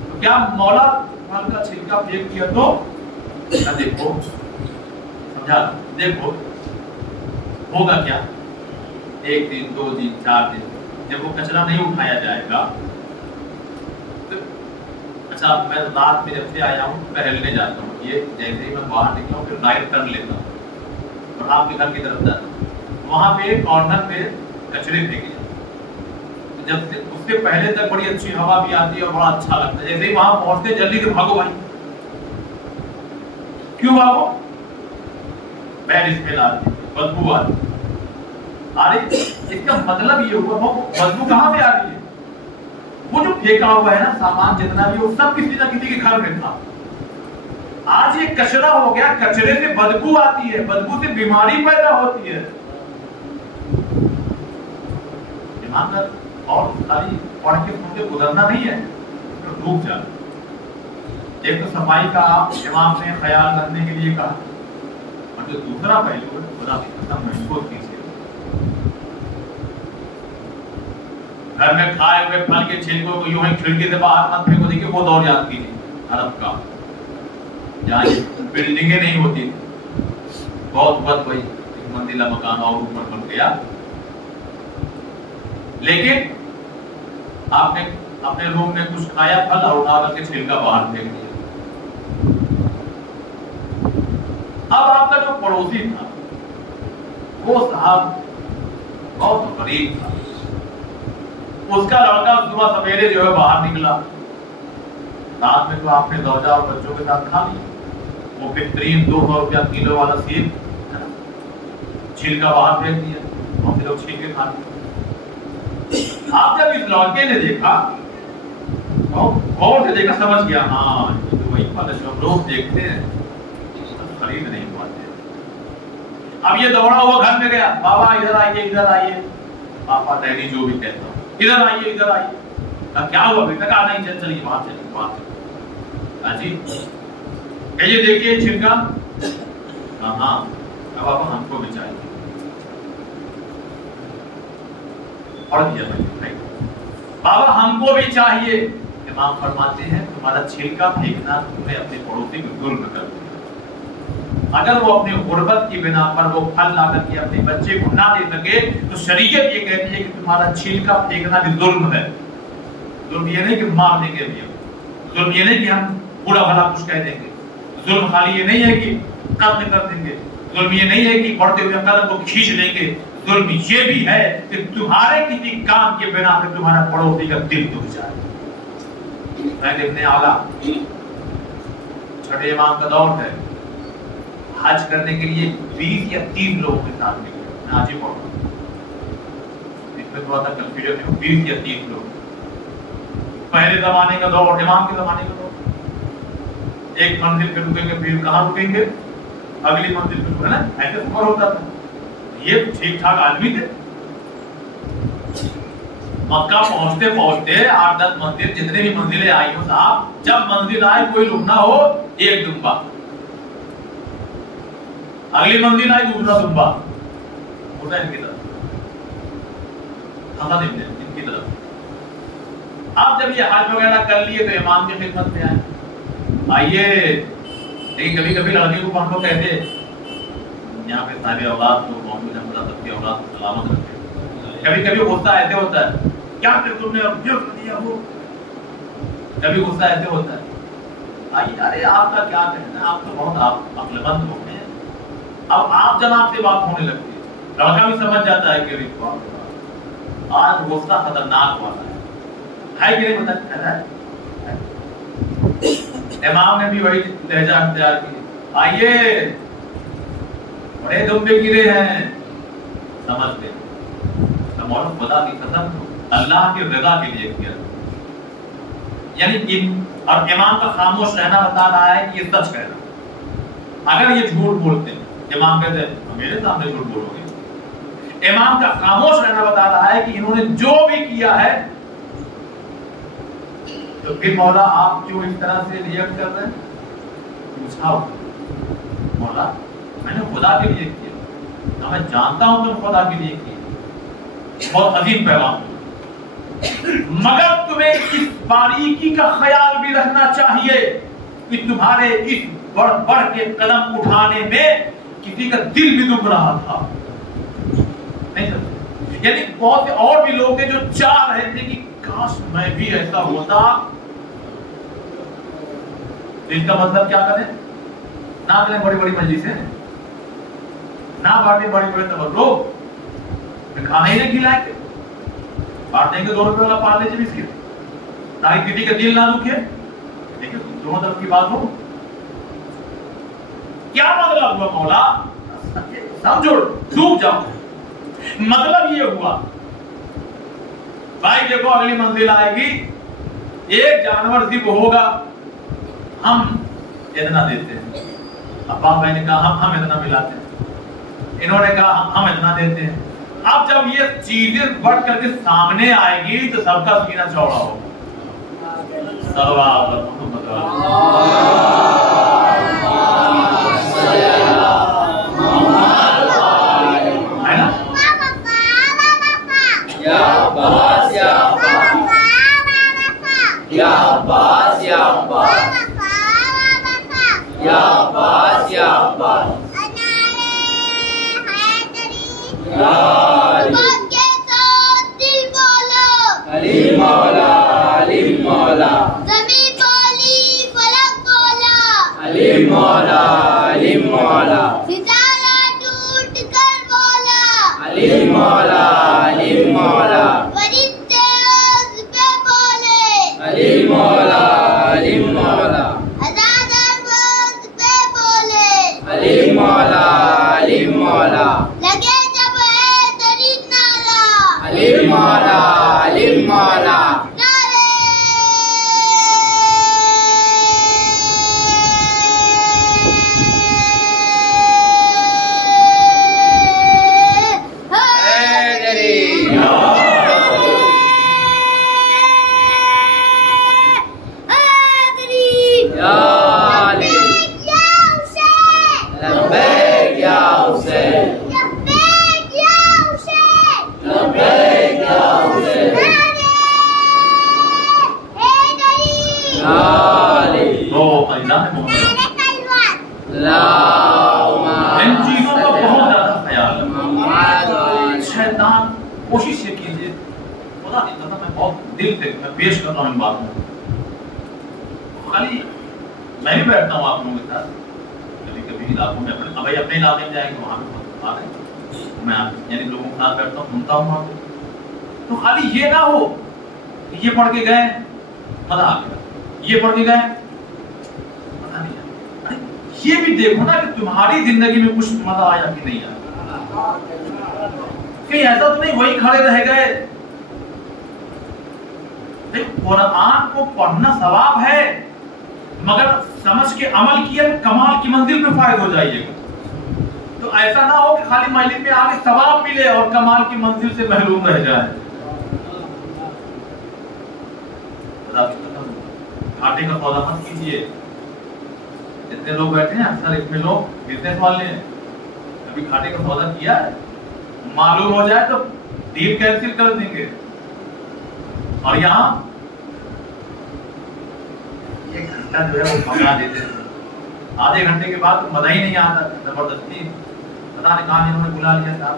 تو کیا مولا پھل کا چھلکا پھینک دیا تو دیکھو، سمجھا، دیکھو ہوگا کیا؟ 1 دن 2 دن 4 دن جب وہ کچرا نہیں اٹھایا جائے گا تو اچھا میں رات میں جب سے آیا ہوں ٹہلنے جاتا ہوں، یہ جیسے ہی میں باہر نکلا ہوں پھر رائٹ ٹرن لیتا ہوں اور آپ کے گھر کی طرف جاتا ہوں، وہاں پہ کارنر پہ کچرے پھینکے جاتے ہیں، جب سے اس سے پہلے تک بڑی اچھی ہوا بھی آتی ہے اور بڑا اچھا لگتا ہے، جیسے ہی وہاں پہنچتے جلدی سے بھاگو بھائی، کیوں بھاگو؟ بیڈ اسمیل آتی ہے، بدبو آتی ہے، اس کا مطلب یہ ہوا وہ بدبو کہاں سے آ رہی ہے؟ وہ جو پھینکا ہوا ہے نا سامان جتنا بھی، وہ سب کسی نہ کسی کے گھر میں تھا، آج یہ کچرا ہو گیا، کچرے سے بدبو آتی ہے، بدبو سے بیماری پیدا ہوتی ہے۔ ایمان دار، اور خالی پڑھ کے سن کے گزرنا نہیں ہے، ڈوب جانا۔ ایک تو صفائی کا امام نے خیال رکھنے کے لیے کہا، जो दूसरा पहलू है खुदा की कसम महसूस कीजिए, घर में खाए हुए फल के छिलकों को यूं ही खिड़की से बाहर मत फेंको। देखिए वो दौर याद कीजिए अरब का, जहाँ बिल्डिंगें नहीं होती, बहुत बहुत वही एक मंजिला मकान और ऊपर बन गया, लेकिन आपने अपने रूम में कुछ खाया फल और उठा करके छिलका बाहर फेंक दिया। अब आपका जो पड़ोसी था वो साहब बहुत गरीब था, उसका लड़का सुबह सवेरे जो है बाहर निकला, रात में तो आपने दौजा और बच्चों के साथ खा लिया, वो बेहतरीन 200 रुपया किलो वाला सेब छिलका बाहर फेंक दिया और फिर लोग छिलके खा लिए। आप जब इस लड़के ने देखा गौर से देखा, समझ गया हाँ ये तो वही फल जो हम लोग देखते हैं खरीद नहीं पाते। अब ये दौड़ा हुआ घर में गया, बाबा इधर आइए इधर आइए, पापा डैडी जो भी कहता हूँ इधर आइए इधर आइए। क्या हुआ बेटा? कहा नहीं चल चलिए वहां चलिए वहां चलिए। जी ये देखिए छिलका। हाँ अब आप हमको भी चाहिए और दिया भाई बाबा हमको भी चाहिए। इमाम फरमाते हैं तुम्हारा छिलका फेंकना तुमने अपने पड़ोसी को जुल्म कर दिया। अगर वो अपने गुर्बत की बिना पर वो फल ला करके अपने बच्चे को ना दे सके तो शरीयत ये कहती है कि तुम्हारा छिलका फेंकना भी जुल्म है। जुल्म ये नहीं कि मार देंगे भी, जुल्म ये नहीं कि हम बुरा भला कुछ कह देंगे, जुल्म खाली ये नहीं है कि कत्ल कर देंगे, जुल्म ये नहीं है कि बढ़ते हुए कदम को खींच लेंगे, जुल्म ये भी है कि तुम्हारे किसी काम के बिना पे तुम्हारा पड़ोसी का दिल दुख जाए। इब्ने आला छठे इमाम का दौर है, हज करने के लिए 20 या 30 लोगों के साथ निकले। मैं आज ही पढ़ रहा हूँ, इसमें थोड़ा सा कंफ्यूजन है, 20 या 30 लोग। पहले जमाने का दौर, इमाम के जमाने का दौर, एक मंजिल पे रुकेंगे फिर कहाँ रुकेंगे, अगली मंजिल पे रुकना, ऐसे सफर होता था। ये ठीक ठाक आदमी थे। मक्का पहुंचते पहुंचते 8-10 मंजिल जितने भी मंजिलें आई हो साहब, जब मंजिल आए कोई रुकना हो एक दुम्बा, अगली मंजिल आई दूसरा दुम्बा, हुसैन की तरफ, हसन इनकी तरफ। आप जब ये हज वगैरह कर लिए तो इमाम की खिदमत में आए। आइए, लेकिन कभी कभी लड़कियों को हम लोग कहते यहाँ पे सारे औलाद को मौजूद है, सबकी औलाद को सलामत रखे। कभी कभी गुस्सा ऐसे होता है, क्या तुमने अभियोग दिया हो, कभी गुस्सा ऐसे होता है, आइए अरे आपका क्या कहना है, आप तो बहुत आप अक्लमंद हो गए, अब आप जनाब से बात होने लगती है, लड़का भी समझ जाता है कि आज गुस्सा खतरनाक वाला है कि नहीं पता है। इमाम ने भी वही लहजा अख्तियार किया, आइए बड़े दुम्बे गिरे हैं, समझ गए खुदा की कसम अल्लाह की रज़ा के लिए किया। यानी और इमाम का खामोश रहना बता रहा है कि ये सच कह रहा। अगर ये झूठ बोलते हैं, इमाम कहते हैं मेरे सामने झूठ बोलोगे, इमाम का खामोश रहना बता रहा है कि इन्होंने जो भी किया है, तो फिर मौला आप क्यों इस तरह से रिएक्ट कर रहे हैं? पूछा मौला मैंने खुदा के लिए किया, मैं जानता हूं तुम खुदा के लिए किया, बहुत अजीम पैगाम, मगर तुम्हें इस बारीकी का ख्याल भी रखना चाहिए कि तुम्हारे इस बढ़ बढ़ के कदम उठाने में किसी का दिल भी दुख रहा था। नहीं समझे? यानी बहुत से और भी लोग थे जो चाह रहे थे कि काश मैं भी ऐसा होता। इसका मतलब क्या करें? ना करें बड़ी बड़ी मजलिसें, ना बांटे बड़े बड़े तबर्रुक, खाना ही नहीं खिलाएंगे, बांट देंगे 2 रुपए वाला पार्ले जी बिस्किट, ताकि किसी का दिल ना दुखे। देखिए दोनों तरफ की बात हो, क्या मतलब हुआ मौला? समझो, डूब जाओ। मतलब ये हुआ भाई देखो अगली मंजिल आएगी, एक जानवर जिब होगा, हम इतना देते हैं, अब्बा भाई ने कहा हम इतना मिलाते हैं, इन्होंने कहा हम इतना देते हैं। अब जब ये चीजें बढ़ करके सामने आएगी तो सबका सीना चौड़ा होगा। یا عباس یا عباس علی مولا علی مولا زمین بولی فلک بولا علی مولا علی مولا ستارہ ٹوٹ کر بولا علی مولا علی مولا فرشتے عرض پہ بولے علی مولا علی مولا آزاد عرض پہ بولے علی مولا علی مولا لگے جب ہے ترین نعرہ علی مولا علی مولا نعرے حیدری حیدری یا علی یا حسین لبیک یا حسین لبیک یا حسین لبیک یا حسین حیدری یا علی تو اللہ محمد نعرے کلمات اللہم ان چیزوں کا بہت زیادہ خیال ہے. محمد شیطان کوشش یہ کیجیے خدا کی قسم میں بہت دل سے میں پیش کر رہا ہوں ان باتوں کو. خالی میں بھی بیٹھتا ہوں آپ لوگوں کے ساتھ کبھی کبھی علاقوں میں ابھی اپنے علاقے میں جائیں گے وہاں پہ بہت بات ہے میں یعنی لوگوں کے ساتھ بیٹھتا ہوں سنتا ہوں وہاں پہ تو خالی یہ نہ ہو کہ یہ پڑھ کے گئے مزہ آ گیا یہ پڑھ کے گئے مزہ نہیں آیا. ارے یہ بھی دیکھو نا کہ تمہاری زندگی میں کچھ مزہ آیا کہ نہیں آیا. کہیں ایسا تو نہیں وہی کھڑے رہ گئے. قرآن کو پڑھنا ثواب ہے مگر سمجھ کے عمل کیا کمال کی منزل پہ فائد ہو جائیے گا. تو ایسا نہ ہو کہ خالی مجلس میں آگے ثواب ملے اور کمال کی منزل سے محروم رہ جائے. گھاٹے کا سودا مت کیجیے. جتنے لوگ بیٹھے ہیں اکثر اس میں لوگ بزنس والے ہیں. کبھی گھاٹے کا سودا کیا ہے معلوم ہو جائے تو ڈیل کینسل کر دیں گے. اور یہاں ایک گھنٹہ جو ہے وہ پکڑا دیتے ہیں آدھے گھنٹے کے بعد تو مزہ ہی نہیں آتا. زبردستی پتا نہیں کہاں انہوں نے بلا لیا تھا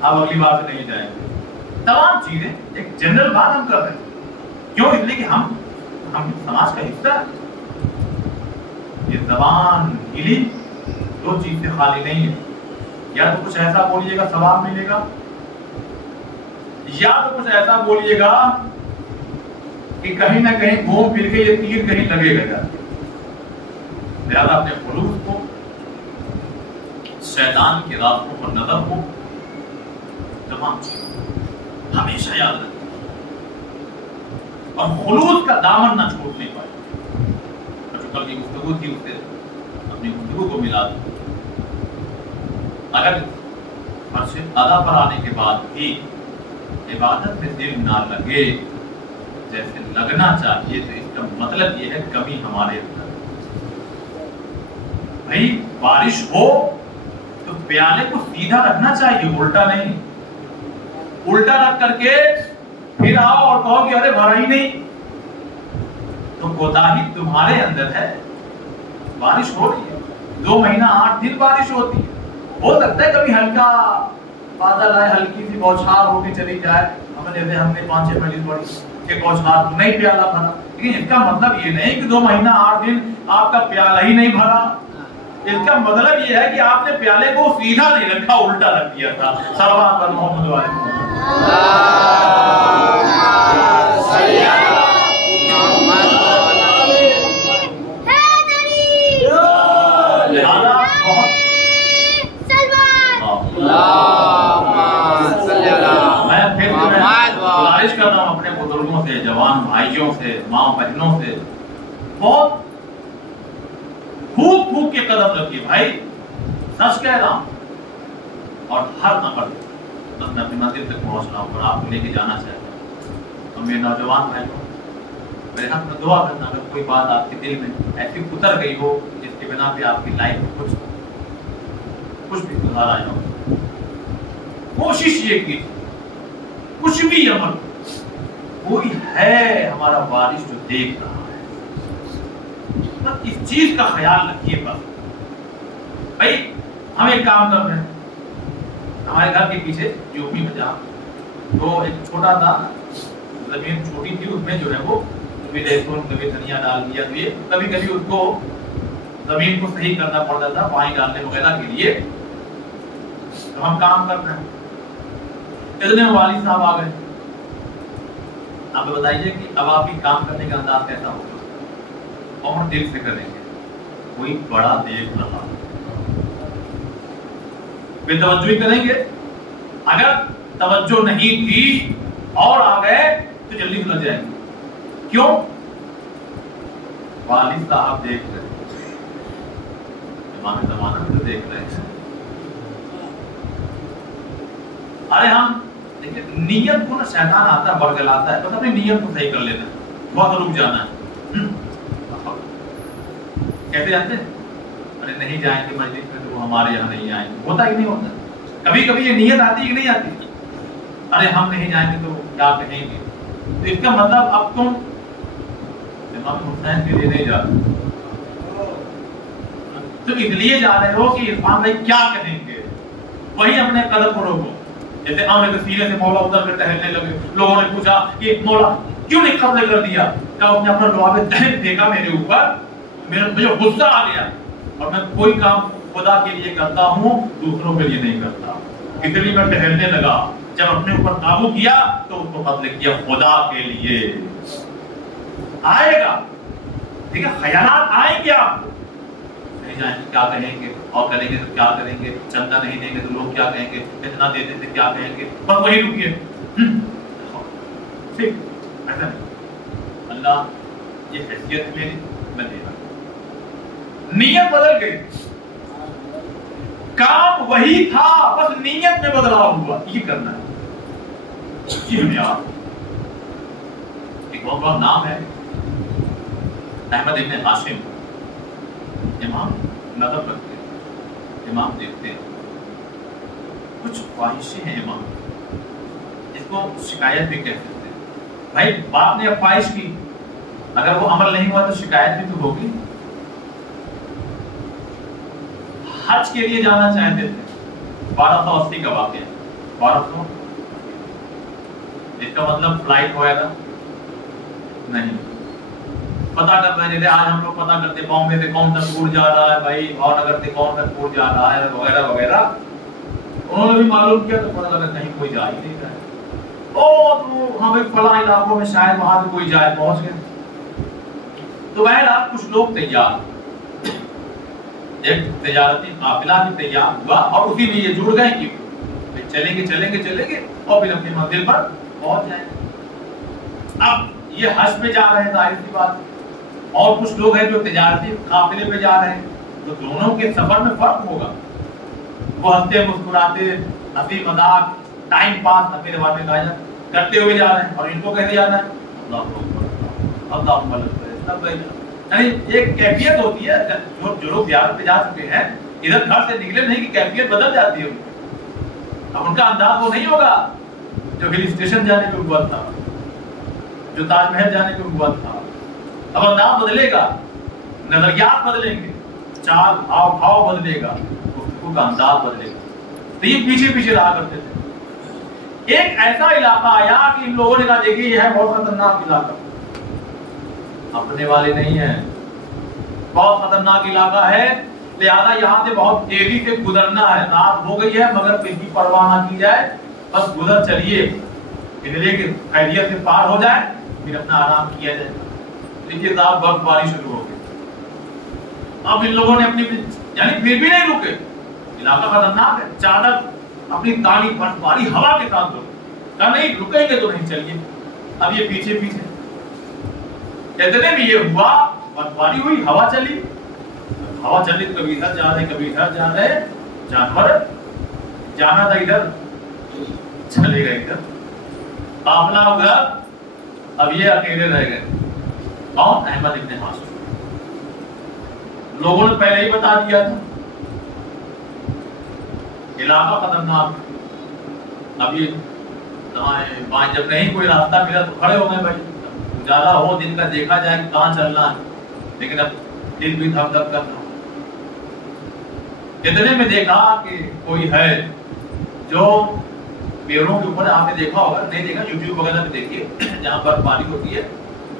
اب اگلی بار سے نہیں جائیں گے. تمام چیزیں ایک جنرل بات ہم کر رہے ہیں. کیوں؟ اس لیے کہ ہم سماج کا حصہ ہے. یہ زبان ہلی دو چیز سے خالی نہیں ہے. یا تو کچھ ایسا بولیے گا ثواب ملے گا یا تو کچھ ایسا بولیے گا کہ کہیں نہ کہیں گھوم پھر کے یہ تیر کہیں لگے گا. لہذا اپنے خلوص کو شیطان کے راستوں پر نظر کو تمام چیزیں ہمیشہ یاد رکھیں اور خلوص کا دامن نہ چھوڑنے پائے. جو کل کی گفتگو تھی اسے اپنی گفتگو کو ملا دو. اگر فرض ادا پر آنے کے بعد بھی عبادت میں دل نہ لگے جیسے لگنا چاہیے تو اس کا مطلب یہ ہے کمی ہمارے اندر. بھائی بارش ہو تو پیالے کو سیدھا رکھنا چاہیے الٹا نہیں. الٹا رکھ کر کے پھر آؤ اور کہو کہ ارے بھرا ہی نہیں تو کوتاہی تمہارے اندر ہے. بارش ہو رہی ہے 2 مہینہ 8 دن بارش ہوتی ہے. ہو سکتا ہے کبھی ہلکا بادل آئے ہلکی سی بوچھار ہو کے چلی جائے. جیسے ہم نے 5-6 مجلس پڑھی کہ بوچھار نہیں پیالہ بھرا لیکن اس کا مطلب یہ نہیں کہ 2 مہینہ 8 دن آپ کا پیالہ ہی نہیں بھرا. اس کا مطلب یہ ہے کہ آپ نے پیالے کو سیدھا نہیں رکھا الٹا رکھ دیا تھا. صلوات پر محمد والے گزارش کر رہا ہوں اپنے بزرگوں سے جوان بھائیوں سے ماں بہنوں سے بہت پھوک پھوک کے قدم رکھیے. بھائی سچ کہہ رہا ہوں اور ہر نفر بس میں اپنی منزل تک پہنچ رہا ہوں اور آپ کو لے کے جانا چاہتا ہوں. اور میرے نوجوان بھائیوں میرے حق میں دعا کرنا اگر کوئی بات آپ کے دل میں ایسی اتر گئی ہو جس کی بنا پہ آپ کی لائف میں کچھ بھی سدھار آیا ہو کوشش یہ کی کچھ بھی عمل کوئی ہے ہمارا وارث جو دیکھ رہا ہے. بس اس چیز کا خیال رکھیے. بس بھائی ہم ایک کام کر رہے ہیں ہمارے گھر کے پیچھے یوپی میں جہاں تو ایک چھوٹا تھا زمین چھوٹی تھی, اس میں جو ہے وہ کبھی لہسن کبھی دھنیا ڈال دیا. تو یہ کبھی کبھی اس کو زمین کو صحیح کرنا پڑتا تھا پانی ڈالنے وغیرہ کے لیے. تو ہم کام کر رہے ہیں, اتنے والد صاحب آ گئے. آپ بتائیے کہ اب آپ کی کام کرنے کا انداز کیسا ہوگا اور دل سے کریں گے. کوئی بڑا دیکھ رہا بے توجہی کریں گے. اگر توجہ نہیں تھی اور آ گئے تو جلدی سمجھ جائیں گے. کیوں؟ والد صاحب دیکھ رہے, امام زمانہ میں تو دیکھ رہے ہیں. ارے ہم دیکھیں نیت کو نا شیطان آتا ہے برگلاتا ہے, بس اپنی نیت کو صحیح کر لینا ہے, بہت رک جانا ہے. کہتے جاتے ہیں ارے نہیں جائیں گے مسجد میں تو وہ ہمارے یہاں نہیں آئیں گے. ہوتا ہی نہیں ہوتا. کبھی کبھی یہ نیت آتی کہ نہیں آتی, ارے ہم نہیں جائیں گے تو کیا کہیں گے. تو اس کا مطلب اب تم امام حسین کے لیے نہیں جاتے, تم اس لیے جا رہے ہو کہ عرفان بھائی کیا کہیں گے. وہی اپنے قدم کو روکو. جیسے عام کے سینے سے مولا اتر کر ٹہلنے لگے. لوگوں نے پوچھا کہ مولا کیوں نہیں قتل کر دیا؟ کہ اس نے اپنا لعاب دہن پھینکا میرے اوپر, مجھے غصہ آ گیا اور میں کوئی کام خدا کے لیے کرتا ہوں دوسروں کے لیے نہیں کرتا, اس لیے میں ٹہلنے لگا. جب اپنے اوپر قابو کیا تو اس کو قتل کیا خدا کے لیے. آئے گا ٹھیک ہے, خیالات آئیں گے آپ کو. نہیں جائیں گے کیا کہیں گے, اور کریں گے تو کیا کریں گے, چندہ نہیں دیں گے تو لوگ کیا کہیں گے, اتنا دیتے تھے کیا کہیں گے. بس وہی رکیے ٹھیک. ایسا نہیں, اللہ یہ حیثیت میری میں دے رہا. نیت بدل گئی, کام وہی تھا بس نیت میں بدلاؤ ہوا. یہ کرنا ہے جی. ہمیں آپ ایک بہت بڑا نام ہے احمد ابن ہاشم. امام نظر رکھتے ہیں, امام دیکھتے ہیں, کچھ خواہشیں ہیں امام, اس کو شکایت بھی کہہ سکتے ہیں. بھائی باپ نے اب خواہش کی, اگر وہ عمل نہیں ہوا تو شکایت بھی تو ہوگی. حج کے لیے جانا چاہتے تھے, 1280 کا واقعہ. 1200 اس کا مطلب فلائٹ ہوئے گا نہیں. پتا کر رہے تھے, آج ہم لوگ پتا کرتے بامبے سے کون سا ٹور جا رہا ہے بھائی, اور نگر سے کون سا ٹور جا رہا ہے وغیرہ وغیرہ. انہوں نے بھی معلوم کیا تو پتا لگا کہیں کوئی جا ہی نہیں رہا ہے. او تو ہمیں فلاں علاقوں میں شاید وہاں سے کوئی جائے, پہنچ گئے. تو بہرحال کچھ لوگ تیار, ایک تجارتی قافلہ بھی تیار ہوا اور اسی میں یہ جڑ گئے کہ چلیں گے چلیں گے چلیں گے اور پھر اپنی منزل پر پہنچ جائیں گے. اب یہ حج پہ جا رہے ہیں ظاہر سی بات, اور کچھ لوگ ہیں جو تجارتی قافلے پہ جا رہے ہیں, تو دونوں کے سفر میں فرق ہوگا. وہ ہنستے مسکراتے ہنسی مذاق ٹائم پاس اپنے روایت میں کہا کرتے ہوئے جا رہے ہیں, اور ان کو کیسے جانا ہے اللہ اکبر اللہ اکبر. یعنی ایک کیفیت ہوتی ہے, جو لوگ زیارت پہ جا چکے ہیں ادھر گھر سے نکلے نہیں کہ کیفیت بدل جاتی ہے. اب ان کا انداز وہ نہیں ہوگا جو ہل اسٹیشن جانے پہ ہوا تھا, جو تاج محل جانے پہ ہوا تھا. اب انداز بدلے گا, نظریات بدلیں گے, چال ہاؤ بھاؤ بدلے گا, گفتگو کا انداز بدلے گا. تو یہ پیچھے پیچھے رہا کرتے تھے. ایک ایسا علاقہ آیا کہ ان لوگوں نے کہا دیکھیے یہ ہے بہت خطرناک علاقہ, اپنے والے نہیں ہیں, بہت خطرناک علاقہ ہے, لہذا یہاں سے بہت تیزی سے گزرنا ہے. رات ہو گئی ہے مگر کسی کی پرواہ نہ کی جائے, بس گزر چلیے اس لیے کہ خیریت سے پار ہو جائے پھر اپنا آرام کیا جائے. دیکھیے صاحب برف باری شروع ہو گئی. اب ان لوگوں نے اپنی یعنی پھر بھی نہیں رکے, علاقہ خطرناک ہے, چادر اپنی تالی برف باری ہوا کے ساتھ روکے, کہا نہیں رکیں گے تو نہیں چلیے. اب یہ پیچھے پیچھے اتنے بھی یہ ہوا, برفباری ہوئی, ہوا چلی تو کبھی ادھر جا رہے کبھی ادھر جا رہے, جانور جانا تھا ادھر چلے گئے ادھر, قافلہ ادھر, اب یہ اکیلے رہ گئے. کون؟ احمد ابن ہاشم. لوگوں نے پہلے ہی بتا دیا تھا علاقہ خطرناک. اب یہ दाएं बाएं, जब नहीं कोई रास्ता मिला तो खड़े हो गए भाई, उजाला हो दिन का, देखा जाए कि कहाँ चलना है, लेकिन अब दिल भी धक धक कर रहा। इतने में देखा कि कोई है जो पेड़ों के ऊपर, आपने देखा होगा, नहीं देखा यूट्यूब वगैरह पे देखिए, जहाँ बर्फबारी होती है,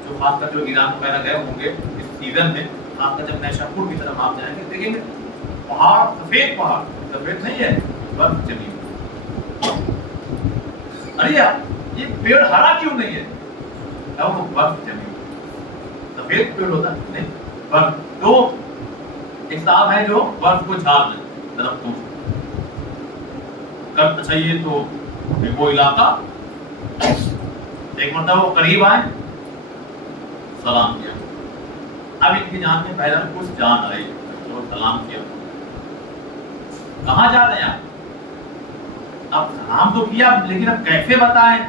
जो खासकर जो ईरान वगैरह गए होंगे इस सीजन में, खासकर जब नैशापुर की तरफ आप जाएंगे देखेंगे पहाड़, सफेद पहाड़, सफेद नहीं है, बर्फ जमी। अरे यार ये पेड़ हरा क्यों नहीं है? अब वो बर्फ जमी, सफेद पेड़ होता है नहीं, बर्फ। तो एक साहब है जो बर्फ को झाड़ ले दरख्तों से कर। अच्छा ये तो वो इलाका, एक मतलब वो करीब आए, सलाम किया। अब इनकी जान में पहले कुछ जान आई तो सलाम किया। कहाँ जा रहे हैं आप? अब सलाम तो किया, लेकिन अब कैसे बताएं?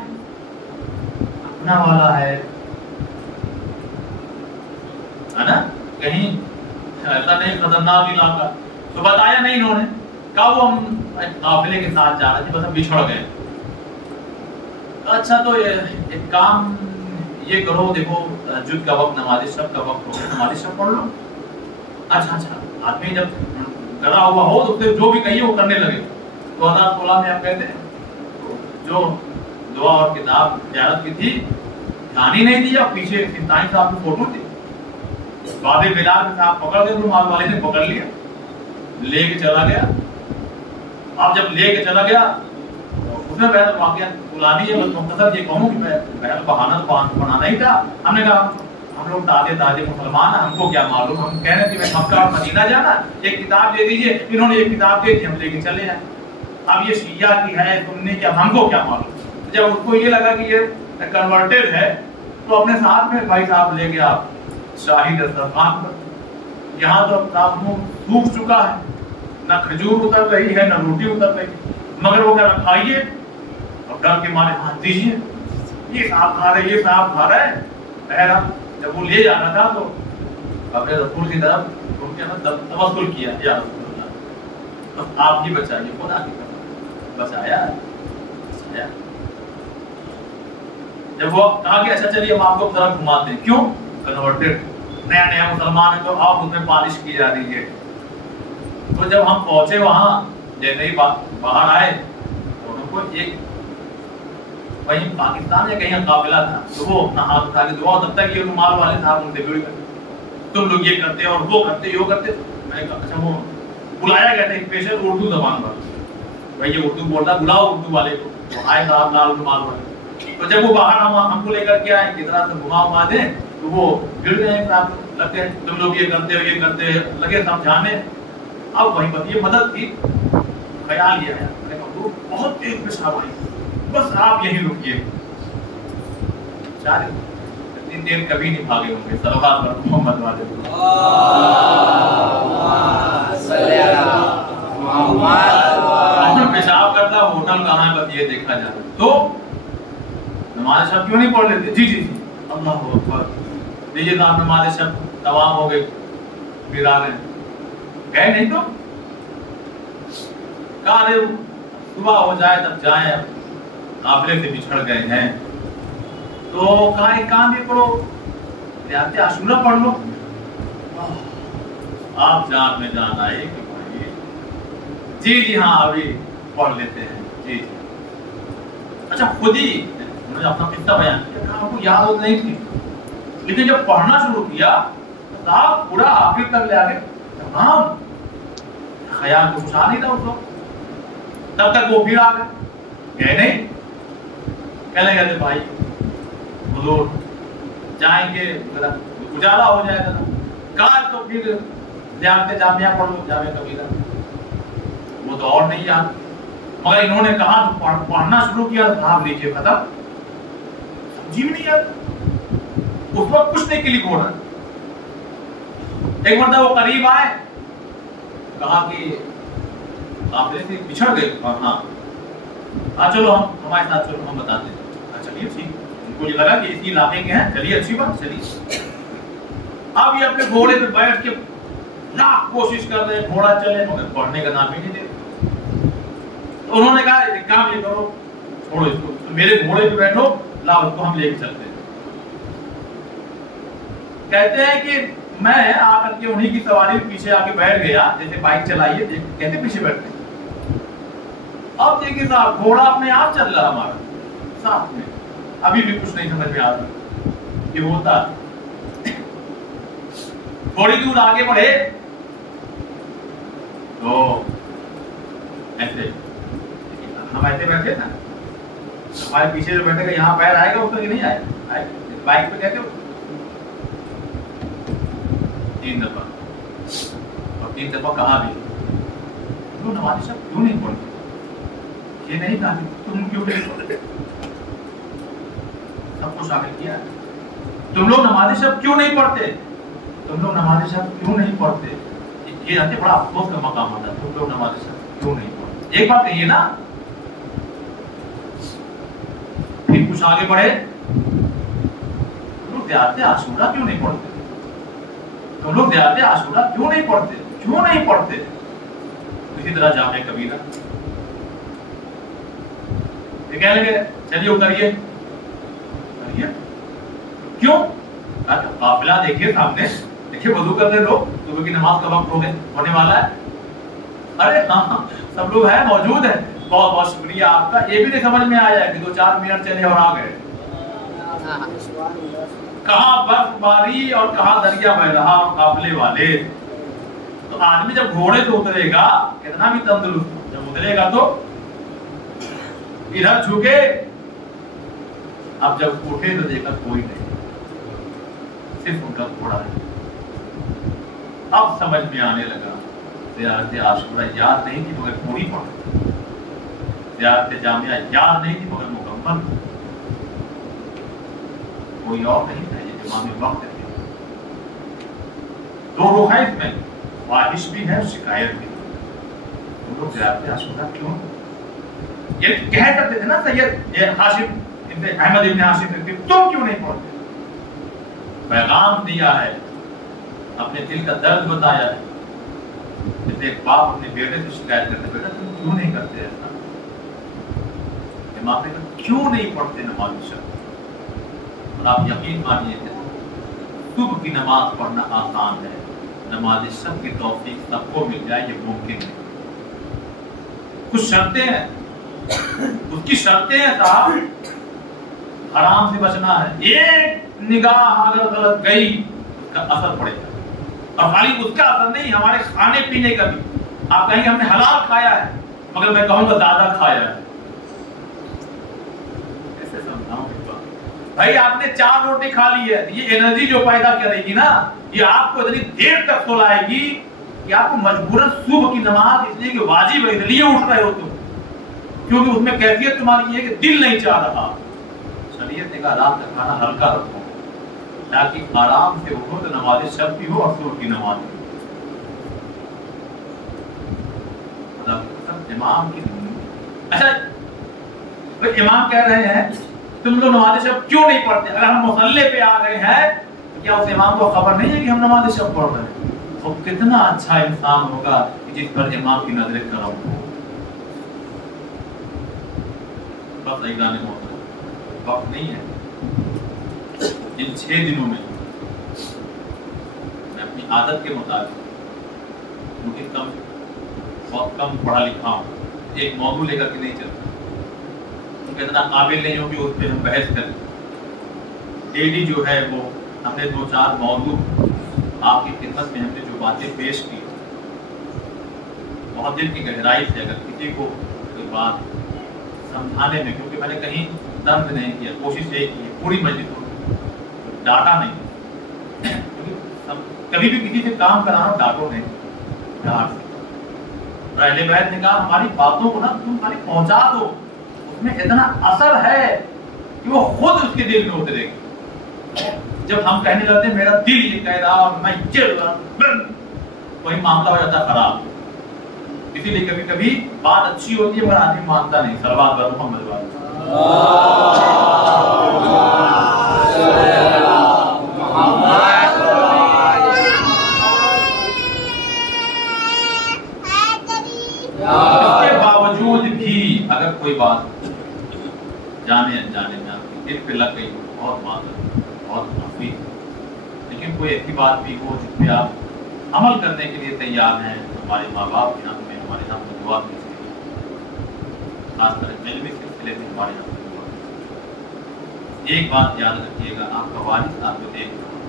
अपना वाला है ना, कहीं ऐसा नहीं खतरनाक इलाका, तो बताया नहीं इन्होंने। कब हम काफिले के साथ जा रहे थे, बस हम बिछड़ गए। अच्छा तो एक काम ये करो, देखो जुद का वक्त, नमाज़ शब का वक्त हो, नमाज़ शब पढ़ लो। अच्छा अच्छा, आदमी जब डरा हुआ हो तो फिर जो भी कहिए वो करने लगे। 2016 में आप कहते हैं जो दुआ और किताब ज़ियारत की थी, ध्यान ही नहीं दिया, पीछे सिंताई साहब की फोटो थी, बाद बिलाल में साहब पकड़ गए, रुमाल वाले ने पकड़ लिया, लेके चला गया। अब जब लेके चला गया उसमें बहरहाल वाकया पुरानी है, बस मुख्तसर ये कहूँ कि बहरहाल बहाना तो बनाना ही था। हमने कहा हम लोग ताजे ताजे मुसलमान हैं, हमको क्या मालूम, हम कह रहे थे मैं मक्का और मदीना जाना, एक किताब दे दीजिए। इन्होंने एक किताब दे दी, हम लेके चले आए। अब ये शिया की है, सुन्नी की, अब हमको क्या मालूम। जब उसको ये लगा कि ये कन्वर्टेड है तो अपने साथ में भाई साहब ले गया शाही दस्तरखान पर। यहाँ तो अब मुंह सूख चुका है, ना खजूर उतर रही है ना रोटी उतर रही, मगर वो कह रहा खाइए, और डर के मारे हाथ दीजिए, ये साहब खा रहे, ये साहब खा रहे। बहरहाल जब वो ले जा रहा था तो अपने रसूल की तरफ उनके तवस्सुल किया, या रसूलुल्लाह तो आप ही बचाइए, खुदा की तरफ बचाया। जब वो कहा कि अच्छा चलिए हम आपको तरफ घुमाते हैं, क्यों? कन्वर्टेड नया नया मुसलमान है तो आप उसमें पालिश की जा रही है। तो जब हम पहुंचे वहां, जैसे ही बाहर आए तो उनको एक वहीं पाकिस्तान या कहीं काफिला था, तो वो अपना हाथ उठा के दुआ, तब तक ये रुमाल वाले साहब उनसे जुड़ गए, तुम लोग ये करते और वो करते, यो करते। मैंने कहा अच्छा, वो बुलाया गया था स्पेशल उर्दू जबान पर, भाई ये उर्दू बोल रहा, बुलाओ उर्दू वाले को। तो आए साहब लाल रुमाल वाले, तो जब वो बाहर हमको लेकर के आए, कितना से घुमा दे, तो वो गिर गए साहब, लगे तुम लोग ये करते हो, ये करते, लगे समझाने। अब वहीं पर ये मदद थी, ख्याल लिया है, मैंने कहा बहुत तेज पेशाब आई, बस आप यहीं रुकिए। चार इतनी देर कभी नहीं भागे होंगे सलवात पर मोहम्मद वाले। पेशाब करता होटल कहाँ है, बस ये देखा जा रहा। तो नमाज शब क्यों नहीं पढ़ लेते? जी जी जी, अल्लाह अकबर, लीजिए साहब नमाज शब तमाम हो गई, फिर आ गए नहीं तो कहा अरे सुबह हो जाए तब जाए, काफिले से बिछड़ गए हैं। तो कहा एक काम ये करो, रियाते आशूरा पढ़ लो। आप जान में जान आए कि भाई जी जी हाँ अभी पढ़ लेते हैं जी जी। अच्छा खुद ही उन्होंने अपना किस्सा बयान किया, कहा आपको याद नहीं थी, लेकिन जब पढ़ना शुरू किया तो साहब पूरा आखिर तक ले आ गए तमाम, ख्याल को सोचा नहीं था उस वक्त। तब तक वो फिर आ गए नहीं, कहने गए भाई हुजूर जाएंगे, मतलब उजाला हो जाएगा ना, कहा तो फिर जाते जामिया पढ़ लो, जामिया कबीरा, वो तो और नहीं याद। मगर इन्होंने कहा तो पढ़ना शुरू किया, साहब लीजिए खत्म, समझी भी नहीं याद, उस वक्त कुछ नहीं क्लिक हो रहा। एक मतलब वो करीब आए, कहा कि काफिले से बिछड़ गए, और हाँ चलो हम हमारे साथ चलो, हम बताते हैं। चलिए ठीक, उनको ये लगा कि इसी इलाके के हैं, चलिए अच्छी बात, चलिए। अब ये अपने घोड़े पे बैठ के लाख कोशिश कर रहे हैं घोड़ा चले, मगर पढ़ने का नाम ही नहीं दे। तो उन्होंने कहा एक काम ये करो, छोड़ो इसको, मेरे घोड़े पे बैठो, लाओ उसको हम लेके चलते हैं। कहते हैं कि मैं आकर के उन्हीं की सवारी पीछे आके बैठ गया, जैसे बाइक चलाइए कैसे पीछे बैठते हैं। अब देखिए साहब, घोड़ा अपने आप चल रहा हमारा साथ में, अभी भी कुछ नहीं समझ में आ रहा ये होता। थोड़ी दूर आगे बढ़े तो ऐसे हम ऐसे बैठे ना, हमारे पीछे जो बैठेगा यहाँ पैर आएगा, उसका नहीं आएगा। बाइक पे कहते हो 3 दफा, और 3 दफा कहा भी तो नमाज़ शब क्यों नहीं पढ़ते, ये नहीं कहा तुम क्यों नहीं पढ़ते, सबको शामिल किया। तुम लोग नमाज़ शब क्यों नहीं पढ़ते, तुम लोग नमाज़ शब क्यों नहीं पढ़ते, ये जानते बड़ा अफसोस का मकाम होता है, तुम लोग नमाज़ शब क्यों नहीं पढ़ते, एक बात कहिए ना। फिर कुछ आगे बढ़े, तुम लोग ज़ियारत आशूरा क्यों नहीं पढ़ते, तुम लोग ज़ियारत आशूरा क्यों नहीं पढ़ते, क्यों नहीं पढ़ते। इसी तरह जामे कबीरा, ये कह लगे चलिए उतरिए, क्यों, काफिला देखिए सामने, देखिए वजू कर रहे लोग, सुबह की नमाज का वक्त होने वाला है। अरे हाँ, सब लोग हैं, मौजूद है, बहुत बहुत शुक्रिया आपका। ये भी नहीं समझ में आया कि 2-4 मिनट चले और आ गए। कहाँ बर्फबारी और कहाँ दरिया बह रहा और काफिले वाले। तो आदमी जब घोड़े से उतरेगा, कितना भी तंदुरुस्त, जब उतरेगा तो इधर झुके, अब जब उठे तो देखा कोई नहीं, सिर्फ उनका घोड़ा है। अब समझ में आने लगा, ज़ियारत आशूरा याद नहीं थी मगर पूरी पढ़, ज़ियारत जामिया याद नहीं थी मगर मुकम्मल, कोई और नहीं था, ये इमाम वक्त थे। दो रुख है इसमें, ख्वाहिश भी है, शिकायत भी। तुम लोग ज़ियारत आशूरा क्यों, ये कह सकते थे ना सैयद ये हाशिम अहमद इब्न हाशिम, तुम क्यों नहीं पढ़ते। पैगाम दिया है, अपने दिल का दर्द बताया है। जैसे एक बाप अपने बेटे से शिकायत करते, बेटा तुम क्यों नहीं करते ऐसा, इमाम ने कहा क्यों नहीं पढ़ते नमाज शब। और आप यकीन मानिए सुबह की नमाज पढ़ना आसान है, नमाज शब की तौफीक सबको मिल जाए ये मुमकिन है। कुछ शर्तें हैं, उसकी शर्तें हैं साहब, हराम से बचना है, एक निगाह अगर गलत गई उसका असर पड़ेगा, और खाली उसका असर नहीं, हमारे खाने पीने का भी। आप कहेंगे हमने हलाल खाया है, मगर मैं कहूंगा ज्यादा खाया है। कैसे समझाऊं इस बात, भाई आपने 4 रोटी खा ली है, ये एनर्जी जो पैदा करेगी ना, ये आपको इतनी देर तक सुलाएगी कि आपको मजबूरन सुबह की नमाज इसलिए कि वाजिब है, इसलिए उठ रहे हो तुम, क्योंकि उसमें कैफियत तुम्हारी है कि दिल नहीं चाह रहा। शरीयत ने कहा रात का खाना हल्का रखो ताकि आराम से उठो तो नमाज शब भी हो और सुबह की नमाज भी। इमाम की अच्छा, तो इमाम कह रहे हैं तुम लोग नमाज शब क्यों नहीं पढ़ते। अगर हम मुसल्ले पे आ गए हैं तो क्या उस इमाम को खबर नहीं है कि हम नमाज शब पढ़ रहे हैं। तो कितना अच्छा इंसान होगा कि जिस पर इमाम की नजरें करम हो। बस एक गाने में वक्त नहीं है, इन 6 दिनों में मैं अपनी आदत के मुताबिक, क्योंकि बहुत कम पढ़ा लिखा हूँ, एक मौजू लेकर के नहीं चलता, क्योंकि इतना काबिल नहीं हो कि उस पर हम बहस करें। डेली जो है वो हमने 2-4 मौजू आपकी खिदमत में हमने जो बातें पेश की, बहुत दिल की गहराई से अगर किसी को कोई बात समझाने में, क्योंकि मैंने कहीं दर्द नहीं किया, कोशिश यही की पूरी मस्जिद को डांटा नहीं, कभी भी किसी से काम कराना डांटो नहीं, डांट। अहले बैत ने कहा हमारी बातों को ना तुम खाली पहुंचा दो, उसमें इतना असर है कि वो खुद उसके दिल में उतरेगी। जब हम कहने लगते हैं मेरा दिल ये कह रहा और मैं वही मामला हो जाता खराब। इसीलिए कभी कभी बात अच्छी होती है मगर आदमी मानता नहीं। सलवात बर मोहम्मद वाले इसके बावजूद भी अगर कोई बात जाने अनजाने में आपकी दिल पे लग गई, बहुत माफ़ी, बहुत माफ़ी। लेकिन कोई ऐसी बात भी हो जिस पे आप अमल करने के लिए तैयार हैं, हमारे माँ बाप के नाम में, हमारे नाम में दुआ कीजिए, खासकर इल्मी सिलसिले में हमारे नाम में दुआ कीजिए। एक बात याद रखिएगा, आपका वालिद आपको देख रहा है,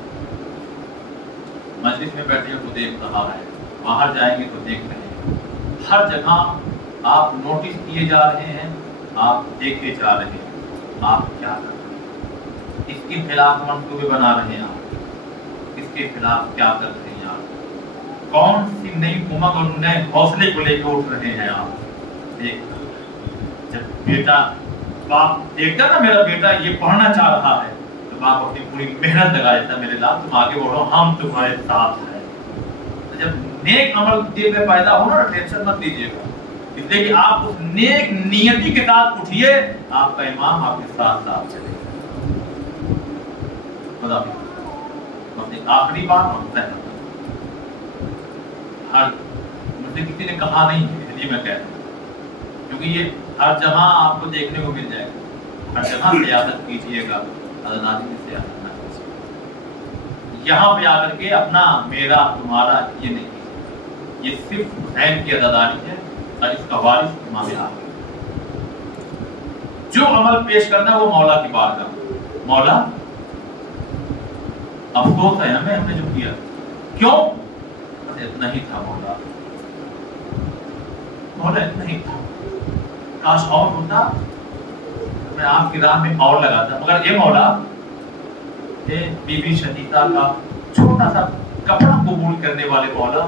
मजलिस में बैठे हो तो देख रहा है, बाहर जाएंगे तो देख रहे हैं, हर जगह आप नोटिस किए जा रहे हैं, आप देखे जा रहे हैं, आप क्या कर रहे हैं, इसके खिलाफ मंसूबे बना रहे हैं आप, इसके खिलाफ क्या कर रहे हैं आप, कौन सी नई उमंग और नए हौसले को लेकर उठ रहे हैं आप। देख, जब बेटा बाप देखता ना मेरा बेटा ये पढ़ना चाह रहा है, तो बाप अपनी पूरी मेहनत लगा देता, मेरे लाल तुम आगे बढ़ो, हम तुम्हारे साथ हैं। तो जब नेक अमल दिल में पैदा हो ना, टेंशन मत लीजिएगा, इसलिए कि आप उस नेक नियति के साथ उठिए, आपका इमाम आपके साथ साथ चलेगा। खुदा बस एक आखिरी बात हम कहना, हर मुझे किसी ने कहा नहीं, इसलिए मैं कह रहा हूँ, क्योंकि ये हर जगह आपको देखने को मिल जाएगा, हर जगह सियासत कीजिएगा, आज़ादी में सियासत ना कीजिए। यहाँ पे आकर के अपना मेरा तुम्हारा ये नहीं कीजिए, ये सिर्फ हुसैन की आज़ादी है और इसका वारिस इमाम आज़म। जो अमल पेश करना वो मौला की बारगाह, मौला अफसोस है हमें, हमने जो किया, क्यों? बस इतना ही था मौला, मौला इतना ही था, काश और होता, मैं आपकी राह में और लगाता, मगर ये मौला बीबी शनीता का छोटा सा कपड़ा कबूल करने वाले मौला,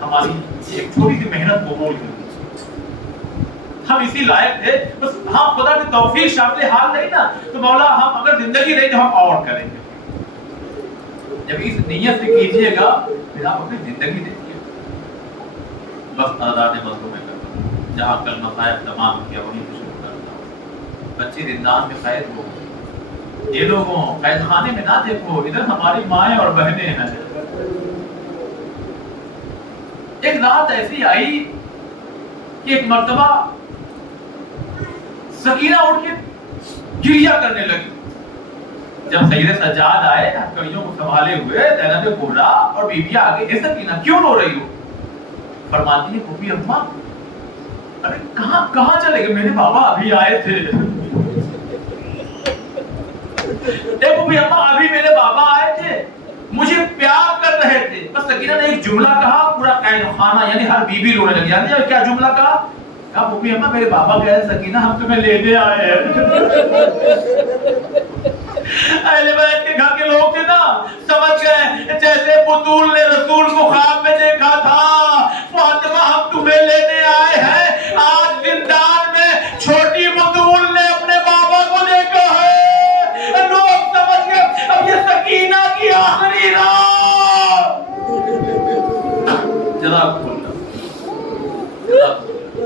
हमारी एक छोटी सी मेहनत कबूल कर दीजिए। हम इसी लायक थे, बस हाँ खुदा की तौफीक शामिल हाल नहीं ना, तो मौला हम अगर जिंदगी रही तो हम और करेंगे। जब इस नीयत से कीजिएगा फिर आप अपनी जिंदगी देखिए। बस आज़ाद मज़लूम में करता, जहाँ कल मसाइब तमाम किया वहीं से शुरू करता हूँ। बच्चे जिंदान में कैद हो, ये लोगों कैद खाने में ना देखो, इधर हमारी माएँ और बहनें हैं। एक रात ऐसी आई कि एक मर्तबा सकीना उठ के गिरिया करने लगी। जब सैयद सज्जाद आए हथकड़ियों को संभाले हुए, ज़ैनब बोला और बीबी आगे, हे सकीना क्यों रो रही हो? फरमाती है, फूफी अम्मा, अरे कहाँ चले गए, मेरे बाबा अभी आए थे। फूफी अम्मा, अभी मेरे बाबा आए थे, मुझे प्यार कर रहे थे। बस सकीना ने एक जुमला कहा, पूरा कैद खाना यानी हर बीबी रोने लगी। यानी क्या जुमला कहा? फूफी अम्मा मेरे बाबा कह रहे सकीना हम तुम्हें लेने आए हैं। अहले बैत के घर के लोग थे ना, समझ गए, जैसे बुतूल ने रसूल को ख्वाब में देखा था, फातिमा हम तुम्हें लेने आए हैं। आज जिंदान में छोटी बुतूल ने अपने बाबा को देखा है। लोग समझ गए अब ये सकीना की आखिरी रात।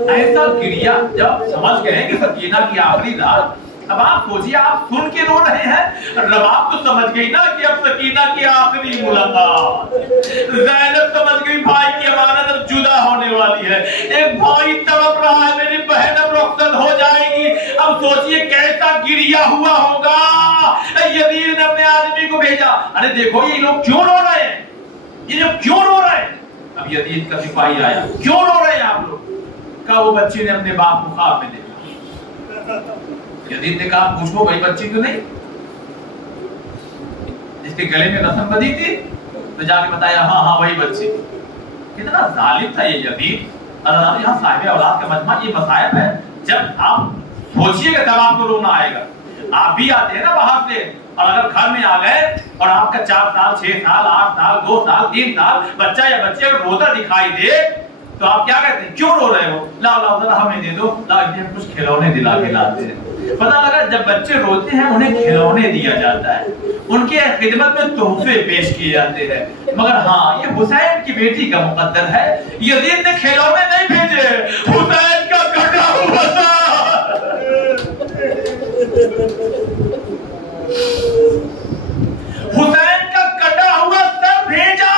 ऐसा गिरिया जब समझ गए कि सकीना की आखिरी रात, अब आप सोचिए, आप सुन के रो रहे हैं, रबाब तो समझ गई ना कि अब सकीना की आखिरी मुलाकात। ज़ैनब समझ गई भाई की अमानत अब जुदा होने वाली है। एक भाई तड़प रहा है, मेरी बहन अब रुखसत हो जाएगी। अब सोचिए कैसा गिरिया हुआ होगा। यजीद ने अपने आदमी को भेजा, अरे देखो ये लोग क्यों रो रहे हैं, ये लोग क्यों रो रहे हैं। अब यजीद का सिपाही आया, क्यों रो रहे हैं आप लोग? कहा वो बच्चे ने अपने बाप को ख्वाब में देखा। यजीद ने कहा पूछो वही बच्ची तो नहीं जिसके गले में रस्म बंधी थी? तो जाके बताया हाँ वही बच्ची। कितना जालिम था ये यजीद। और यहाँ साहिब औलाद का मजमा ये मसायब है, जब आप सोचिएगा तब आपको रोना आएगा। आप भी आते हैं ना बाहर से, और अगर घर में आ गए और आपका 4 साल 6 साल 8 साल 2 साल 3 साल बच्चा या बच्ची अगर रोता दिखाई दे तो आप क्या कहते हैं, क्यों रो रहे हो? लाओ जरा हमें दे दो, कुछ खिलौने दिला के लाते हैं। पता लगा जब बच्चे रोते हैं उन्हें खिलौने दिया जाता है, उनके खिदमत में तोहफे पेश किए जाते हैं। मगर हाँ ये हुसैन की बेटी का मुकद्दर है। यजीद ने खिलौने नहीं भेजे, हुसैन का कटा हुआ था। हुसैन का कटा हुआ सर भेजा।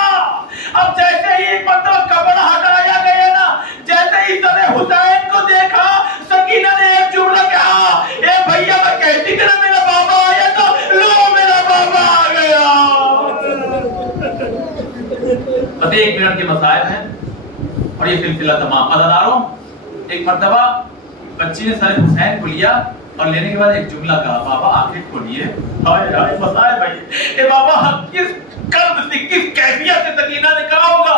अब जैसे ही एक मतलब कपड़ा हटाया गया ना, जैसे ही सर हुसैन को देखा, सकीना ने एक जुमला कहा, ए भैया اور یہ سلسلہ تمام عزاداروں، ایک مرتبہ بچی نے سر حسین کو لیا اور لینے کے بعد ایک جملہ کہا، بابا آنکھیں کھولیے۔ ہائے مسائل بھائی، اے بابا کس قلب سے کس کیفیت سے سکینہ نے کہا ہوگا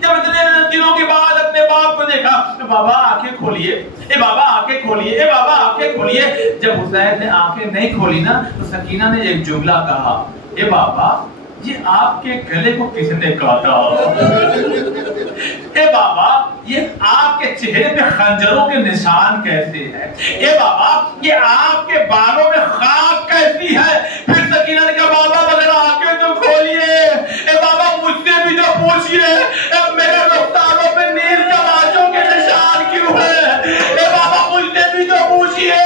جب اتنے دنوں کے بعد اپنے باپ کو دیکھا، بابا آنکھیں کھولیے، اے بابا آنکھیں کھولیے، اے بابا آنکھیں کھولیے۔ جب حسین نے آنکھیں نہیں کھولی نا تو سکینہ نے ایک جملہ کہا، اے بابا یہ آپ کے گلے کو کس نے کاٹا؟ اے بابا یہ آپ کے چہرے پہ خنجروں کے نشان کیسے ہیں؟ اے بابا یہ آپ کے بالوں میں خاک کیسی ہے؟ پھر سکینہ نے کہا، بابا مگر آنکھیں تو کھولیے، اے بابا مجھ سے بھی تو پوچھئے میرے رخساروں پہ نیل کمانچوں کے نشان کیوں ہے؟ اے بابا مجھ سے بھی تو پوچھئے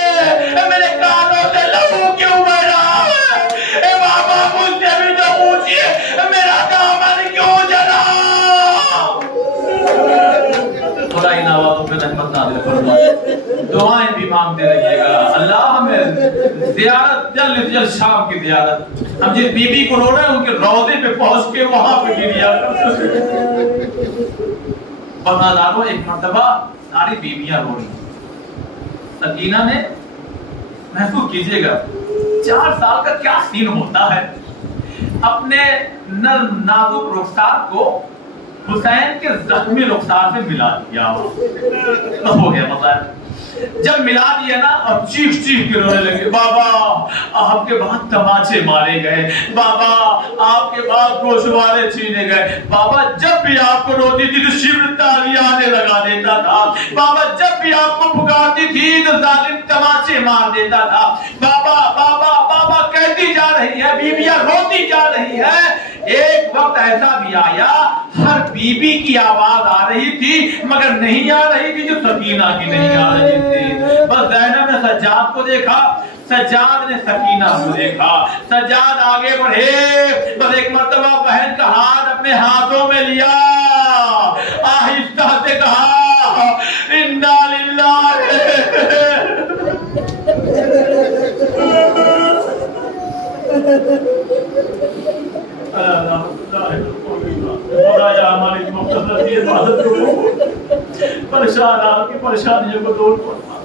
میرے کانوں سے لہو کیوں بہ رہا ہے؟ اے بابا مجھ سے بھی تو پوچھئے میرا دامن کیوں جلا؟ خدا ان آوازوں پہ رحمت نازل فرمائے، دعائیں بھی مانگتے رہیے گا۔ اللہ ہمیں زیارت جلد سے جلد شام کی زیارت، ہم جس بی بی کو رو رہے ہیں ان کے روضے پہ پہنچ کے وہاں پہ بھی دیا بناداروں۔ ایک مرتبہ ساری بیویاں رو رہی، سکینہ نے محسوس کیجئے گا 4 سال کا کیا سین ہوتا ہے، اپنے نرم نازک رخسار کو حسین کے زخمی رخسار سے ملا دیا، ہو گیا مسائل۔ جب ملا دیا نا اور چیخ چیخ کے رونے لگے، بابا آپ کے بعد تماچے مارے گئے، بابا آپ کے بعد گوشوارے چھینے گئے، بابا جب بھی آپ کو روتی تھی تو شبر تالیانے لگا دیتا تھا، بابا جب بھی آپ کو پکارتی تھی تو ظالم تماچے مار دیتا تھا، بابا بابا بابا کہتی جا رہی ہے، بیویاں روتی جا رہی ہے۔ ایک وقت ایسا بھی آیا ہر بی بی کی آواز آ رہی تھی مگر نہیں آ رہی تھی جو سکینہ کی نہیں آ رہی تھی۔ بس زینب نے سجاد کو دیکھا، سجاد نے سکینہ کو دیکھا، سجاد آگے بڑھے، بس ایک مرتبہ بہن کا ہاتھ اپنے ہاتھوں میں لیا، آہستہ سے کہا، انا للہ خدایا ہماری مختصر سی عبادت کو پریشان آپ کی پریشانیوں کو دور فرما۔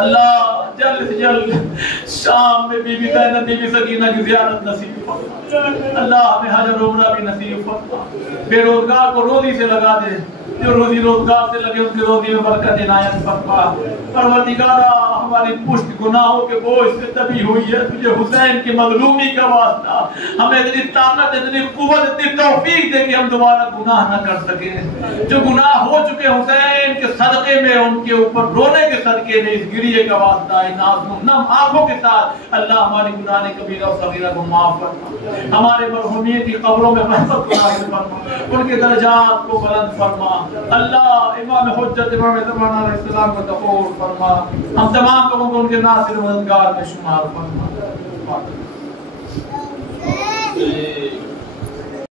اللہ جلد سے جلد شام میں بی بی زینب بی بی سکینہ کی زیارت نصیب فرما۔ اللہ ہمیں حج و عمرہ بھی نصیب فرما۔ بے روزگار کو روزی سے لگا دے، جو روزی روزگار سے لگے ان کی روزی میں برکت عنایت فرما۔ پروردگارا ہماری پشت گناہوں کے بوجھ سے دبی ہوئی ہے، تجھے حسین کی مظلومی کا واسطہ ہمیں اتنی طاقت اتنی قوت اتنی توفیق دے کہ ہم دوبارہ گناہ نہ کر سکیں۔ جو گناہ ہو چکے حسین کے صدقے میں، ان کے اوپر رونے کے صدقے میں، اس گریے کا واسطہ ان نم آنکھوں کے ساتھ اللہ ہماری گناہ کبیرہ و صغیرہ کو معاف فرما، ہمارے مرحومین کی قبروں میں رحمت نازل فرما، ان کے درجات کو بلند فرما۔ اللہ امام حجت امام زمان علیہ السلام کو تقور فرما، ہم تمام لوگوں کو ان کے ناصر و مددگار میں شمار فرما۔